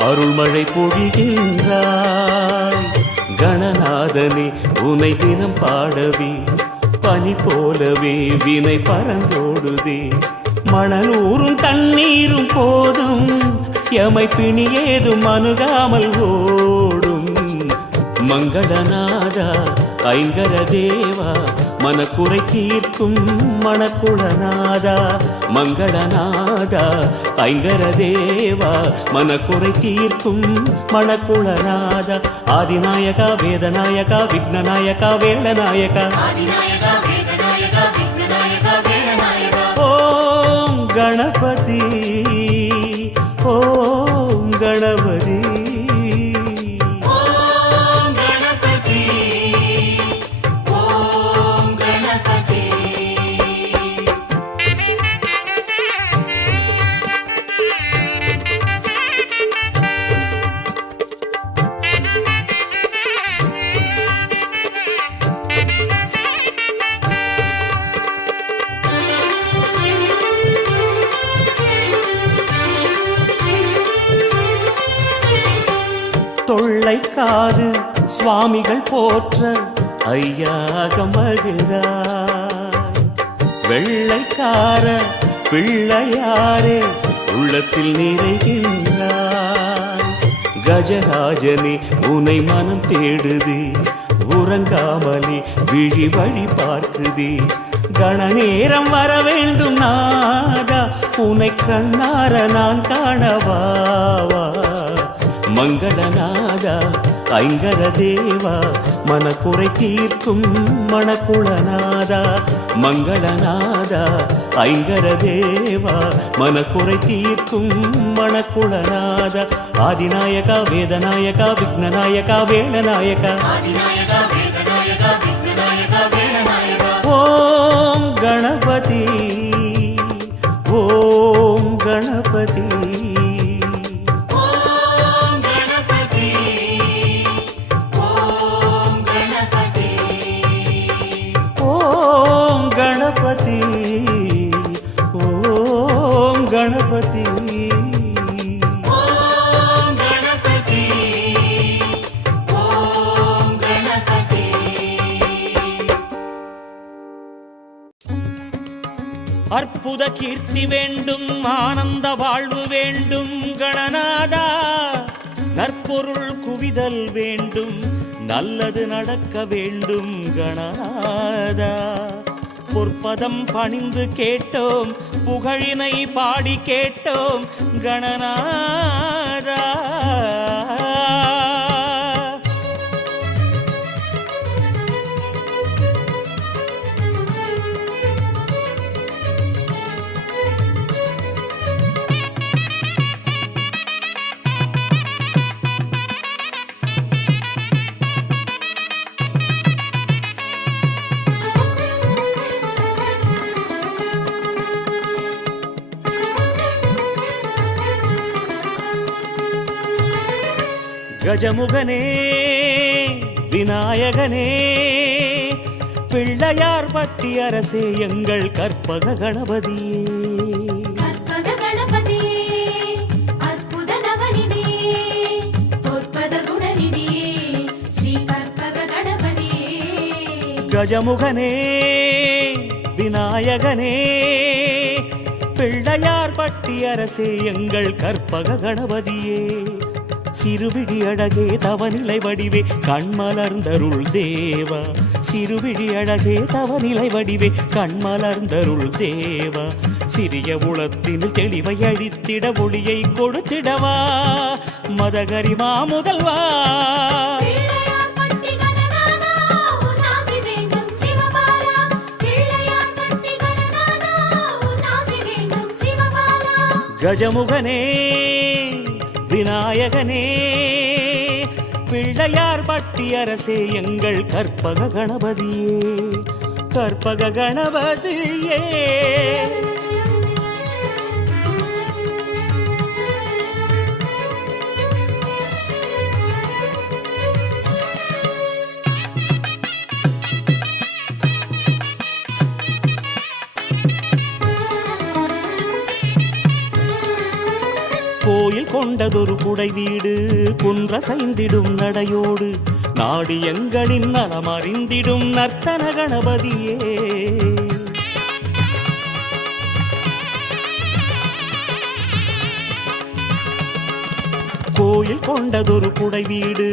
அருள்மழை பொழிகின்றாய். கணநாதனே உனை தினம் பாடவே பனி போலவே வினை பறந்தோடுதே. மணலூரும் தண்ணீரும் போதும் எமை பிணியேதும் அணுகாமல் ஓடும். மங்களநாதா ஐங்கர தேவா மனக்குறை தீர்க்கும் மணக்குளநாதா. மங்களநாதா ஐங்கர தேவா மனக்குறை தீர்க்கும் மணக்குளநாதா. ஆதிநாயகா வேதநாயகா விக்னநாயகா வேளநாயகா. ஆதிநாயகா வேதநாயகா விக்னநாயகா வேளநாயகா. ஓம் கணபதி ஓம் கணபதி ஓம் கணபதி ஓம் கணபதி. தொள்ளைக்காது சுவாமிகள் போற்ற ஐயாக மகிழ்ந்தாய். வெள்ளைக்கார பிள்ளையாரே உள்ளத்தில் நிறைகின்றாய். கஜராஜனே உனை மனம் தேடுதே உறங்காமலே விழி வழி பார்க்குதே. கணநேரம் வர வேண்டும் நாதா உனை கண்ணார நான் காணவாவா. மங்களநாதா ஐங்கர தேவா மனக்குறை தீர்க்கும் மணக்குளநாதா. மங்களநாதா ஐங்கர தேவா மனக்குறை தீர்க்கும் மணக்குளநாதா. ஆதிநாயகா வேதநாயகா விக்னநாயகா வேளநாயகா. ஆதிநாயகா வேதநாயகா விக்னநாயகா வேளநாயகா. ஓம் கணபதி ஓம் கணபதி ஓம் கணபதி ஓம் கணபதி ஓம் கணபதி ஓம் கணபதி ஓம் கணபதி ஓம் கணபதி. அற்புத கீர்த்தி வேண்டும் ஆனந்த வாழ்வு வேண்டும் கணநாதா. நற்பொருள் குவிதல் வேண்டும், நல்லது நடக்க வேண்டும் கணநாதா. பொற்பதம் பணிந்து கேட்டோம், புகழினை பாடி கேட்டோம் கணநாதா. கஜமுகனே விநாயகனே பிள்ளையார் பட்டி அரசே எங்கள் கற்பக கணபதியே. கற்பக கணபதியே, அற்புத நவநிதியே, பொற்பத குணநிதியே, ஸ்ரீ கற்பக கணபதியே. கஜமுகனே விநாயகனே பிள்ளையார் பட்டி அரசே எங்கள் கற்பக கணபதியே. சிறுவிழி அழகே தவநிலை வடிவே கண்மலர்ந்தருள் தேவா. சிறுவிழி அழகே தவநிலை வடிவே கண்மலர்ந்தருள் தேவா. சிறிய உளத்தினில் தெளிவை அழித்திட ஒளியை கொடுத்திடவா மதகரிமா முதல்வா. பிள்ளையார் பட்டி கணநாதா, உன் ஆசி வேண்டும் சிவபாலா. பிள்ளையார் பட்டி கணநாதா, உன் ஆசி வேண்டும் சிவபாலா. கஜமுகனே விநாயகனே பிள்ளையார் பட்டி அரசே எங்கள் கற்பக கணபதியே. கற்பக கணபதியே. கோயில் கொண்டதொரு குடை வீடு, குன்றசைந்திடும் நடையோடு நாடு எங்களின் நலமறிந்திடும் நர்த்தன கணபதியே. கோயில் கொண்டதொரு குடை வீடு,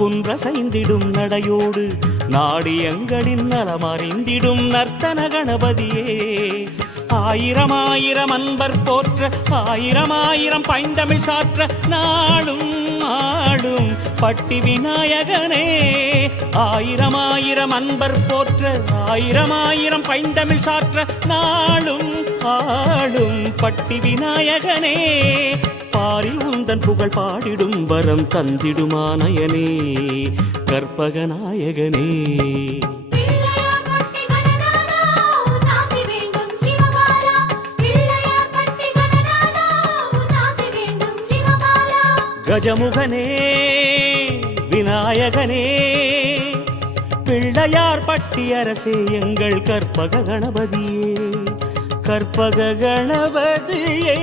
குன்றசைந்திடும் நடையோடு நாடு எங்களின் நலமறிந்திடும் நர்த்தன கணபதியே. ஆயிரம் ஆயிரம் அன்பர் போற்ற, ஆயிரம் ஆயிரம் பைந்தமிழ் சாற்ற நாளும் ஆடும் பட்டி விநாயகனே. ஆயிரம் ஆயிரம் அன்பர் போற்ற, ஆயிரம் ஆயிரம் பைந்தமிழ் சாற்ற நாளும் ஆடும் பட்டி விநாயகனே. பாரில் உந்தன் புகழ் பாடிடும் வரம் தந்திடுமானயனே கற்பக நாயகனே. பிள்ளையார் பட்டி கணநாதா, உன் ஆசி வேண்டும் சிவபாலா. பிள்ளையார் பட்டி கணநாதா, உன் ஆசி வேண்டும் சிவபாலா. கஜமுகனே விநாயகனே பிள்ளையார் பட்டி அரசே எங்கள் கற்பக கணபதியே. கற்பக கணபதியே.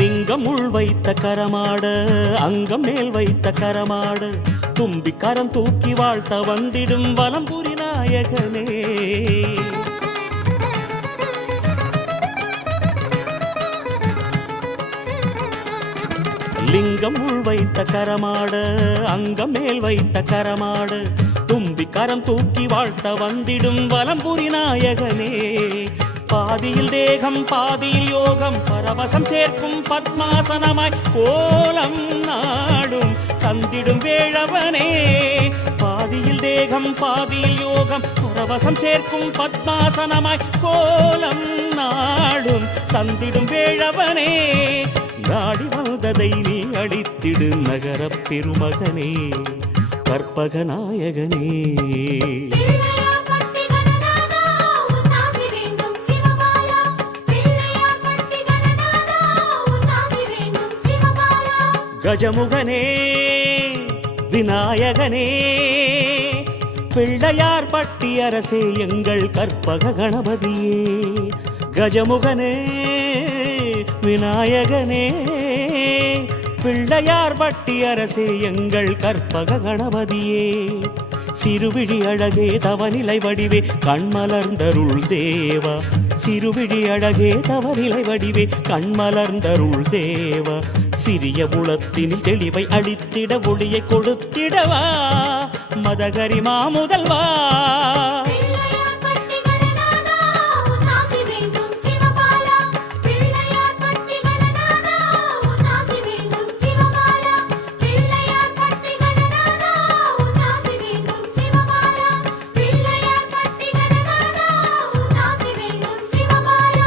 லிங்கம் உள் வைத்த கரமாட, அங்கம் மேல் வைத்த கரமாட, தும்பி கரம் தூக்கி வாழ்த்த வந்திடும் வலம்புரி நாயகனே. லிங்கம் உள் வைத்த கரமாட, அங்கம் மேல் வைத்த கரமாட, தும்பி கரம் தூக்கி வாழ்த்த வந்திடும் வலம்புரி நாயகனே. பாதியில் தேகம் பாதியில் யோகம் பரவசம் சேர்க்கும் பத்மாசனமாய் கோலம் நாடும் தந்திடும் வேழவனே. பாதியில் தேகம் பாதியில் யோகம் பரவசம் சேர்க்கும் பத்மாசனமாய் கோலம் நாடும் தந்திடும் வேழவனே. நாடி வந்ததை நீ அளித்திடு நகரப் பெருமகனே கற்பக நாயகனே. பிள்ளையார் பட்டி கணநாதா, உன் ஆசி வேண்டும் சிவபாலா. பிள்ளையார் பட்டி கணநாதா, உன் ஆசி வேண்டும் சிவபாலா. கஜமுகனே விநாயகனே பிள்ளையார் பட்டி அரசே எங்கள் கற்பக கணபதியே. கஜமுகனே விநாயகனே பிள்ளையார் பட்டி அரசே எங்கள் கற்பக கணபதியே சிறுவிழி அழகே தவநிலை வடிவே கண்மலர்ந்தருள் தேவா சிறுவிழி அழகே தவநிலை வடிவே கண்மலர்ந்தருள் தேவா சிறிய உளத்தினில் தெளிவை அளித்திட ஒளியை கொடுத்திடவா மதகரிமா முதல்வா பிள்ளையார் பட்டி கணநாதா உன்னாசி வேண்டும் சிவபாலா பிள்ளையார் பட்டி கணநாதா உன்னாசி வேண்டும் சிவபாலா பிள்ளையார் பட்டி கணநாதா உன்னாசி வேண்டும் சிவபாலா பிள்ளையார் பட்டி கணநாதா உன்னாசி வேண்டும் சிவபாலா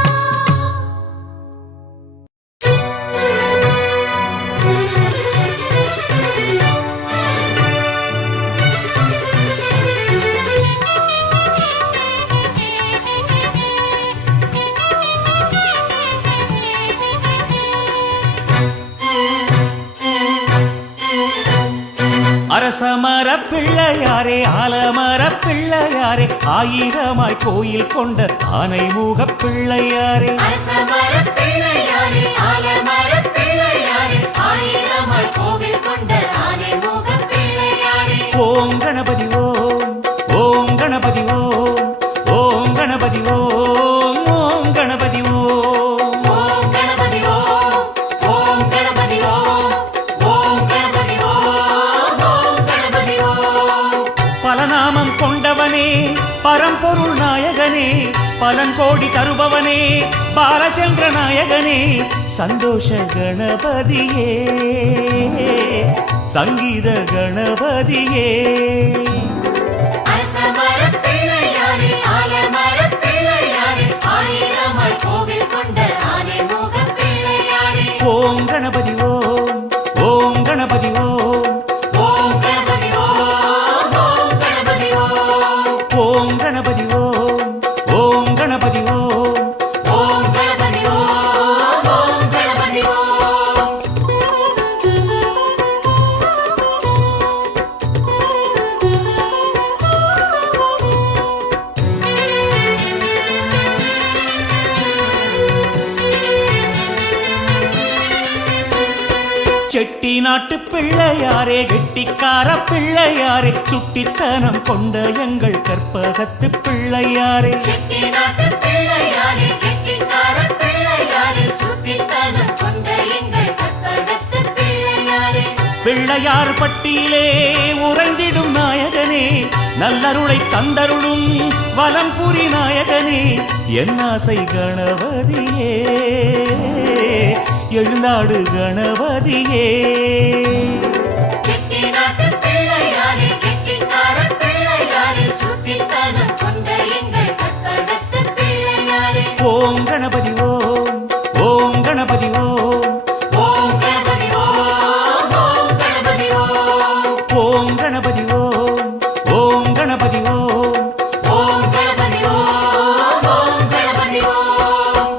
அரசமர பிள்ளையாரே ஆலமர பிள்ளையாரே ஆயிரமாய் கோயில் கொண்ட ஆனைமுக பிள்ளையாரே அரசமர பிள்ளையாரே ஆலமர பிள்ளையாரே ஆயிரமாய் கோவில் கொண்ட ஆனைமுக பிள்ளையாரே ஓம் கணபதி ஓம் ஓம் கணபதி ஓம் ஓம் கணபதி ஓம் ஓம் கணபதி ஓம் ஓம் கணபதி ஓம் ஓம் கணபதி ஓம் ஓம் கணபதி ஓம் ஓம் கணபதி ஓம் பல நாமம் கொண்டவனே பரம்பொருள் நாயகனே பலன் கோடி தருபவனே பாலச்சந்திர நாயகனே சந்தோஷ கணபதியே சங்கீத கணபதியே அரசமர பிள்ளையாரே ஆலமர பிள்ளையாரே ஆயிரமாய் கோவில் கொண்ட ஆனைமுக பிள்ளையாரே ஓம் கணபதி ஓம் ஓம் கணபதி ஓம் ஓம் கணபதி ஓம் ஓம் கணபதி ஓம் ஓம் கணபதி ஓம் ஓம் கணபதி ஓம் ஓம் கணபதி ஓம் ஓம் கணபதி ஓம் செட்டி நாட்டு பிள்ளையாரே கெட்டிக்கார பிள்ளையாரே சுட்டித்தனம் கொண்ட எங்கள் கற்பகத்து பிள்ளையாரே செட்டி நாட்டு பிள்ளையாரே கெட்டிக்கார பிள்ளையாரே சுட்டித்தனம் கொண்ட எங்கள் கற்பகத்து பிள்ளையாரே பிள்ளையார் பட்டியிலே உறைந்திடும் நாயகனே நல்லருளை தந்தருளும் வலம்புரி நாயகனே என் ஆசை கணபதியே எழுநாடு கணபதியே செட்டி நாட்டு பிள்ளையாரே கெட்டிக்கார பிள்ளையாரே சுட்டித்தனம் கொண்ட எங்கள் கற்பகத்து பிள்ளையாரே ஓம் கணபதி ஓம் ஓம் கணபதி ஓம் ஓம் கணபதி ஓம் ஓம் கணபதி ஓம் ஓம் கணபதி ஓம் ஓம் கணபதி ஓம் ஓம் கணபதி ஓம் ஓம் கணபதி ஓம்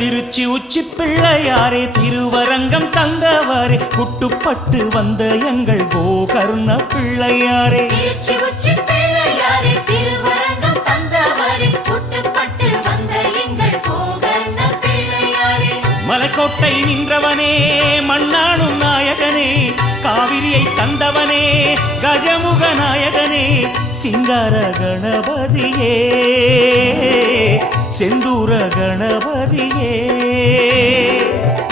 திருச்சி உச்சி பிள்ளையாரே திருவரங்கம் தந்தவாரே குட்டுப்பட்டு வந்த எங்கள் கோகர்ண பிள்ளையாரே திருச்சி உச்சி பிள்ளையாரே திருவரங்கம் தந்தவரே புட்டுப்பட்டு வந்த எங்கள் கோகர்ண பிள்ளையாரே மலைக்கோட்டை நின்றவனே மண்ணானும் நாயகனே காவிரியை தந்தவனே கஜமுக நாயகனே சிங்கார கணபதியே செந்தூர கணபதியே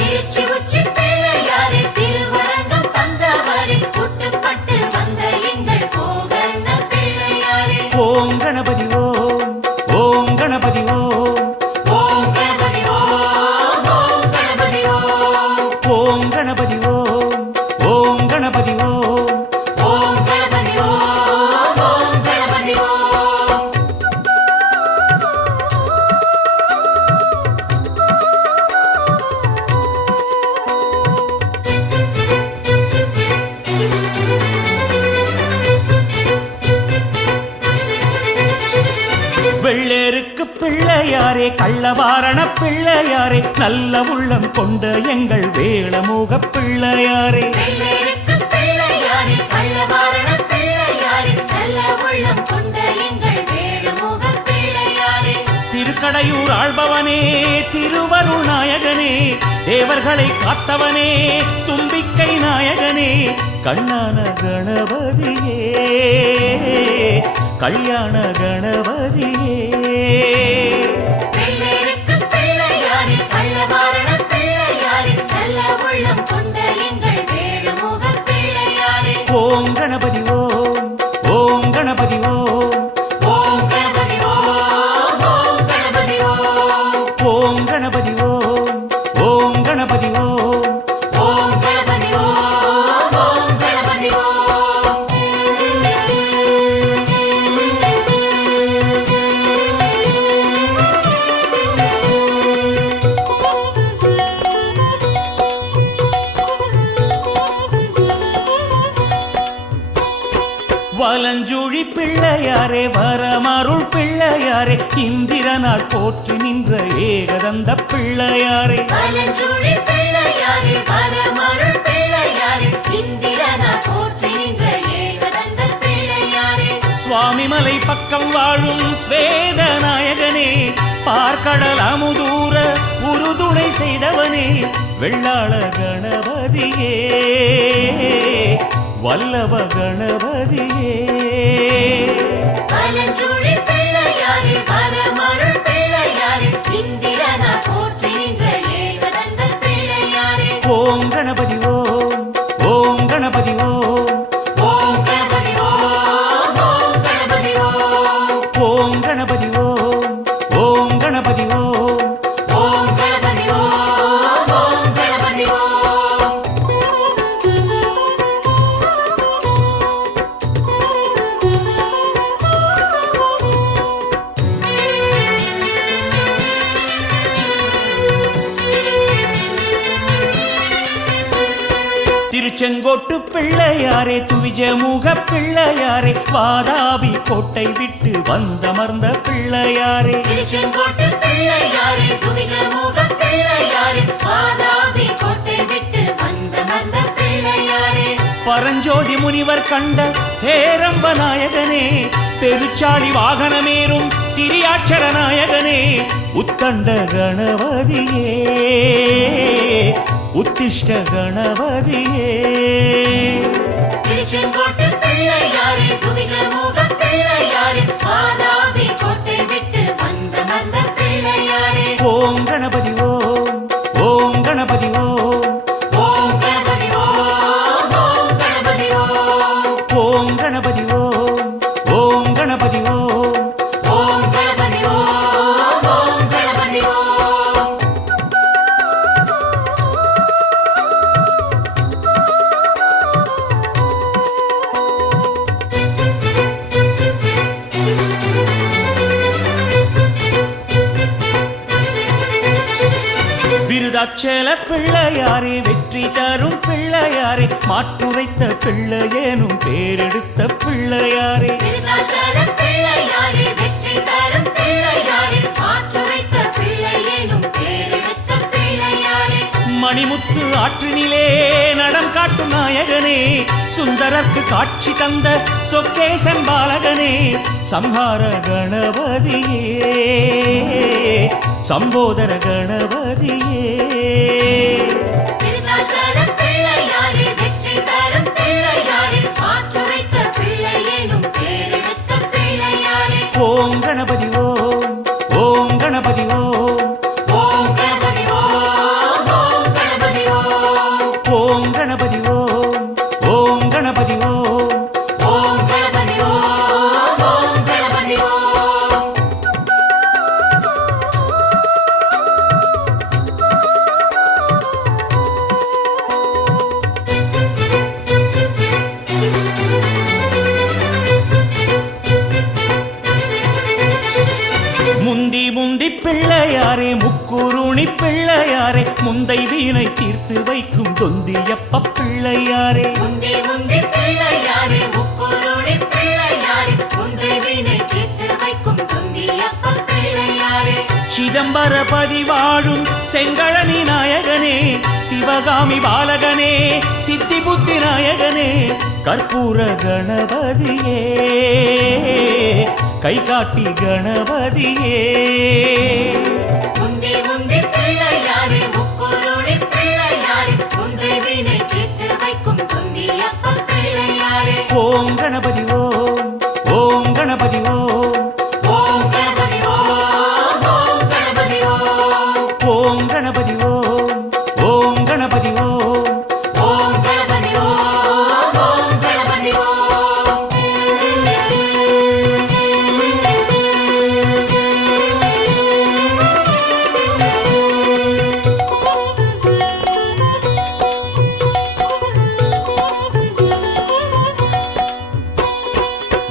திருச்சி உச்சி பிள்ளையாரே திருவரங்கம் தந்தவரே புட்டுப்பட்டு வந்த எங்கள் கோகர்ண பிள்ளையாரே ஓம் கணபதி ஓம் ஓம் கணபதி ஓம் ஓம் கணபதி ஓம் ஓம் கணபதி ஓம் ஓம் கணபதி ஓம் ஓம் கணபதி ஓம் ஓம் கணபதி ஓம் ஓம் கணபதி ஓம் பிள்ளையாரே கள்ளவாரண பிள்ளையாரே நல்ல உள்ளம் கொண்ட எங்கள் வேளமுக பிள்ளையாரே வெள்ளேருக்கும் பிள்ளையாரே கள்ளவாரண பிள்ளையாரே நல்ல உள்ளம் கொண்ட எங்கள் வேடுமுக பிள்ளையாரே திருக்கடையூர் ஆள்பவனே திருவருள் நாயகனே தேவர்களை காத்தவனே தும்பிக்கை நாயகனே கண்ணான கணபதியே கல்யாண கணபதியே வெள்ளேருக்கும் பிள்ளையாரே கள்ளவாரண பிள்ளையாரே நல்ல உள்ளம் கொண்ட எங்கள் வேடுமுக பிள்ளையாரே ஓம் கணபதி ஓம் ஓம் கணபதி ஓம் ஓம் கணபதி ஓம் ஓம் கணபதி ஓம் ஓம் கணபதி ஓம் ஓம் கணபதி ஓம் ஓம் கணபதி ஓம் ஓம் கணபதி ஓம் வலஞ்சுழி பிள்ளையாரே வரமருள் பிள்ளையாரே இந்திரனால் போற்றி நின்ற ஏகதந்த பிள்ளையாரே வலஞ்சுழி பிள்ளையாரே வரமருள் பிள்ளையாரே இந்திரனா போற்றி நின்ற ஏகதந்த பிள்ளையாரே சுவாமிமலை பக்கம் வாழும் ஸ்வேத நாயகனே பார்க்கடல் அமுதூர உறுதுணை செய்தவனே வெள்ளாள கணபதியே வல்லவ கணபதியே வலஞ்சுழி பிள்ளையாரே வரமருள் பிள்ளையாரே இந்திரனா போற்றி நின்ற ஏகதந்த பிள்ளையாரே ஓம் கணபதி ஓம் ஓம் கணபதி ஓம் ஓம் கணபதி ஓம் ஓம் கணபதி ஓம் ஓம் கணபதி ஓம் ஓம் கணபதி ஓம் ஓம் கணபதி ஓம் ஓம் கணபதி ஓம் திருச்செங்கோட்டு பிள்ளையாரே துவிஜமுக பிள்ளையாரே வாதாபி கோட்டை விட்டு வந்தமர்ந்த பிள்ளையாரே திருச்செங்கோட்டு பிள்ளையாரே துவிஜமுக பிள்ளையாரே வாதாபி கோட்டை விட்டு வந்த பிள்ளையாரே பரஞ்சோதி முனிவர் கண்ட ஹேரம்ப நாயகனே பெருச்சாளி வாகனமேறும் திரியாட்சர நாயகனே உத்தண்ட கணபதியே உத்திஷ்ட கணபதியே திருச்செங்கோட்டு பிள்ளையாரே துவிஜமுக பிள்ளையாரே வாதாபி கோட்டை விட்டு வந்த பிள்ளையாரே ஓம் கணபதி ஓம் ஓம் கணபதி ஓம் ஓம் கணபதி ஓம் ஓம் கணபதி ஓம் ஓம் கணபதி ஓம் ஓம் கணபதி ஓம் ஓம் கணபதி ஓம் ஓம் கணபதி ஓம் விருதாச்சல பிள்ளையாரே வெற்றி தரும் பிள்ளையாரே மாற்றுரைத்த பிள்ளையேனும் பேரெடுத்த பிள்ளையாரே விருதாச்சல பிள்ளையாரே வெற்றி தரும் பிள்ளையாரே மாற்றுரைத்த பிள்ளையேனும் பேரெடுத்த பிள்ளையாரே மணிமுத்து ஆற்றினிலே நடம் காட்டும் நாயகனே சுந்தரர்க்கு காட்சி தந்த சொக்கேசன் பாலகனே சம்ஹார கணபதியே சம்போதர கணபதியே விருதாச்சல பிள்ளையாரே வெற்றி தரும் பிள்ளையாரே மாற்றுரைத்த பிள்ளையேனும் பேரெடுத்த பிள்ளையாரே ஓம் கணபதி ஓம் ஓம் கணபதி ஓம் ஓம் கணபதி ஓம் ஓம் கணபதி ஓம் ஓம் கணபதி ஓம் ஓம் கணபதி ஓம் ஓம் கணபதி ஓம் ஓம் கணபதி ஓம் முந்தி முந்தி பிள்ளையாரே முக்குருணி பிள்ளையாரே முந்தை வீணை தீர்த்து வைக்கும் தொந்தியப்ப பிள்ளையாரே முந்தி முந்தி பிள்ளையாரே முக்குருணி பிள்ளையாரே முந்தை வீணை கேட்டு வைக்கும் தொந்தியப்ப பிள்ளையாரே சிதம்பரபதி வாழும் செங்கழனி நாயகனே, சிவகாமி பாலகனே, சித்தி புத்தி நாயகனே, கற்பூர கணபதியே, கை காட்டி கணபதியே. முந்தி முந்தி பிள்ளையாரே, முக்கூருணி பிள்ளையாரே, முந்தை வினை தீர்த்து வைக்கும் சொந்தியப்ப பிள்ளையாரே. ஓம் கணபதி ஓம், ஓம் கணபதி ஓம், ஓம் கணபதி ஓம், ஓம் கணபதி ஓம், ஓம் கணபதி ஓம், ஓம் கணபதி ஓம். ஓம் கணபதி ஓம், ஓம் கணபதி ஓம்.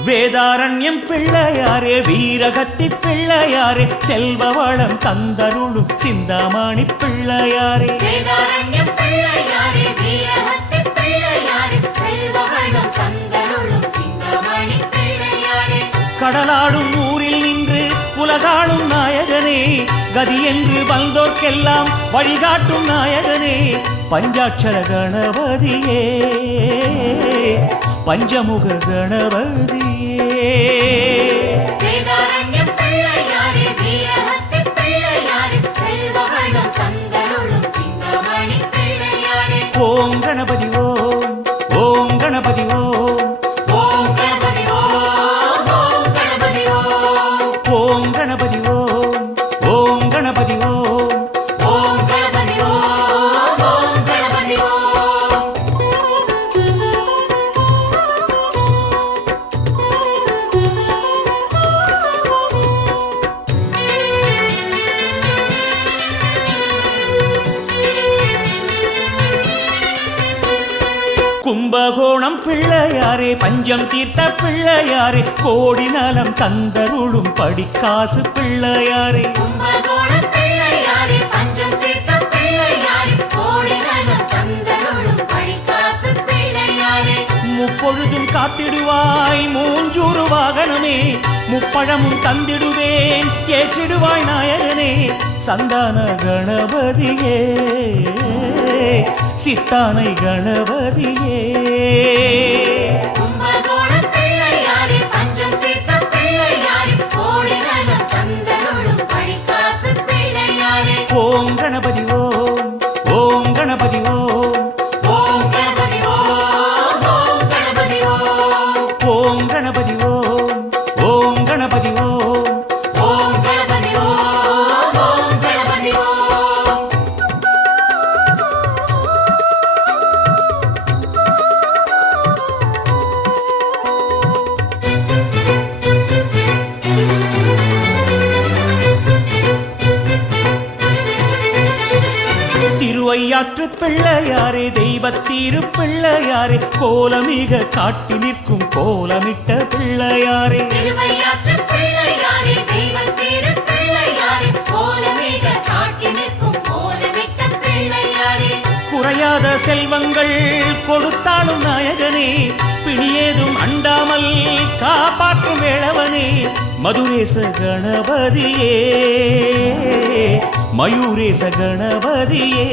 வேதாரண்யம் பிள்ளையாரே, வீரகத்தி பிள்ளையாரே, செல்வவளம் தந்தருளும் சிந்தாமணி பிள்ளையாரே. வேதாரண்யம் பிள்ளையாரே, வீரஹத்தி பிள்ளையாரே, செல்வவளம் தந்தருளும் சிந்தாமணி பிள்ளையாரே. கடலாடும் ஊரில் நின்று உலகாளும் நாயகனே, கதி என்று வந்தோர்க்கெல்லாம் வழிகாட்டும் நாயகனே, பஞ்சாட்சர கணபதியே, பஞ்சமுக கணபதியே. வேதாரண்யம் பிள்ளையாரே, வீரஹத்தி பிள்ளையாரே, செல்வவளம் தந்தருளும் சிந்தாமணி பிள்ளையாரே. ஓம் கணபதி ஓம், ஓம் கணபதி ஓம், ஓம் கணபதி ஓம், ஓம் கணபதி ஓம், ஓம் கணபதி ஓம், ஓம் கணபதி ஓம். ஓம் கணபதி ஓம், ஓம் கணபதி ஓம். கும்பகோணம் பிள்ளையாரே, பஞ்சம் தீர்த்த பிள்ளையாரே, கோடி நலம் தந்தருளும் படிக்காசு பிள்ளையாரே. கும்பகோணம் பிள்ளையாரே, பஞ்சம் தீர்த்த பிள்ளையாரே, கோடி நலம் தந்தருளும் படிக்காசு பிள்ளையாரே. முப்பொழுதும் காத்திடுவாய் மூஞ்சூறு வாகனமே, முப்பழமும் தந்திடுவேன் ஏற்றிடுவாய் நாயகனே, சந்தான கணபதியே, சித்தானை கணபதியே. கும்பகோணம் பிள்ளையாரே, பஞ்சம் தீர்த்த பிள்ளையாரே, கோடி நலம் தந்தருளும் படிக்காசு பிள்ளையாரே. ஓம் கணபதி ஓம், ஓம் கணபதி ஓம், ஓம் கணபதி ஓம், ஓம் கணபதி ஓம், ஓம் கணபதி ஓம், ஓம் கணபதி ஓம். ஓம் கணபதி ஓம், ஓம் கணபதி ஓம். திருவையாற்று பிள்ளையாரே, தெய்வத்தீரு பிள்ளையாரே, கோலமிக காட்டி நிற்கும் கோலமிட்ட பிள்ளையாரே. திருவையாற்று பிள்ளையாரே, தெய்வத்தீரு பிள்ளையாரே, கோலமிக காட்டி நிற்கும் கோலமிட்ட பிள்ளையாரே. குறையாத செல்வங்கள் கொடுத்தாலும் நாயகனே, பிணியேதும் அண்டாமல் காப்பாற்றும் வேளவனே, மதுரேச கணபதியே, மயூரேச கணபதியே.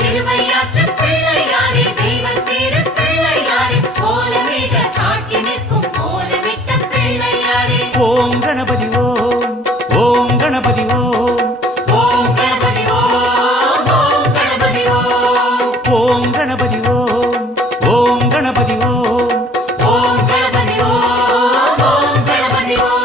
திருவையாற்று பிள்ளையாரே, தெய்வத்தீரு பிள்ளையாரே, கோலமிக காட்டி நிற்கும் கோலமிட்ட பிள்ளையாரே. ஓம் கணபதி ஓம், ஓம் கணபதி ஓம், ஓம் கணபதி ஓம், ஓம் கணபதி ஓம், ஓம் கணபதி ஓம், ஓம் கணபதி ஓம். ஓம் கணபதி ஓம், ஓம் கணபதி ஓம்.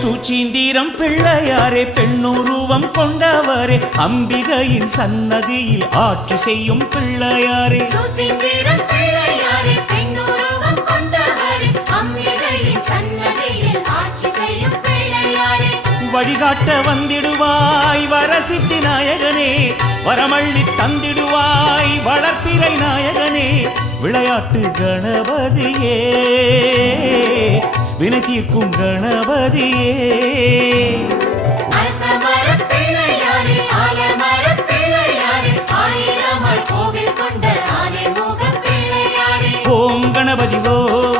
சுச்சீந்திரம் பிள்ளையாரே, பெண்ணுருவம் கொண்டவரே, அம்பிகையின் சன்னதியில் ஆட்சி செய்யும் பிள்ளையாரே. சுசீந்திரம் பிள்ளையாரே, பெண்ணுருவம் கொண்டவரே, அம்பிகையின் சன்னதியில் ஆட்சி செய்யும் பிள்ளையாரே. வழிகாட்ட வந்திடுவாய் வரசித்தி நாயகனே, வரமள்ளி தந்திடுவாய் வளர்ப்பிறை நாயகனே, விளையாட்டு கணபதியே, வினை தீர்க்கும் கணபதியே அரசமரப் பிள்ளையாரே, ஆலமரப் பிள்ளையாரே, ஆயிரமாய் கோவில் கொண்ட ஆனைமுகப் பிள்ளையாரே. ஓம் கணபதி ஓம்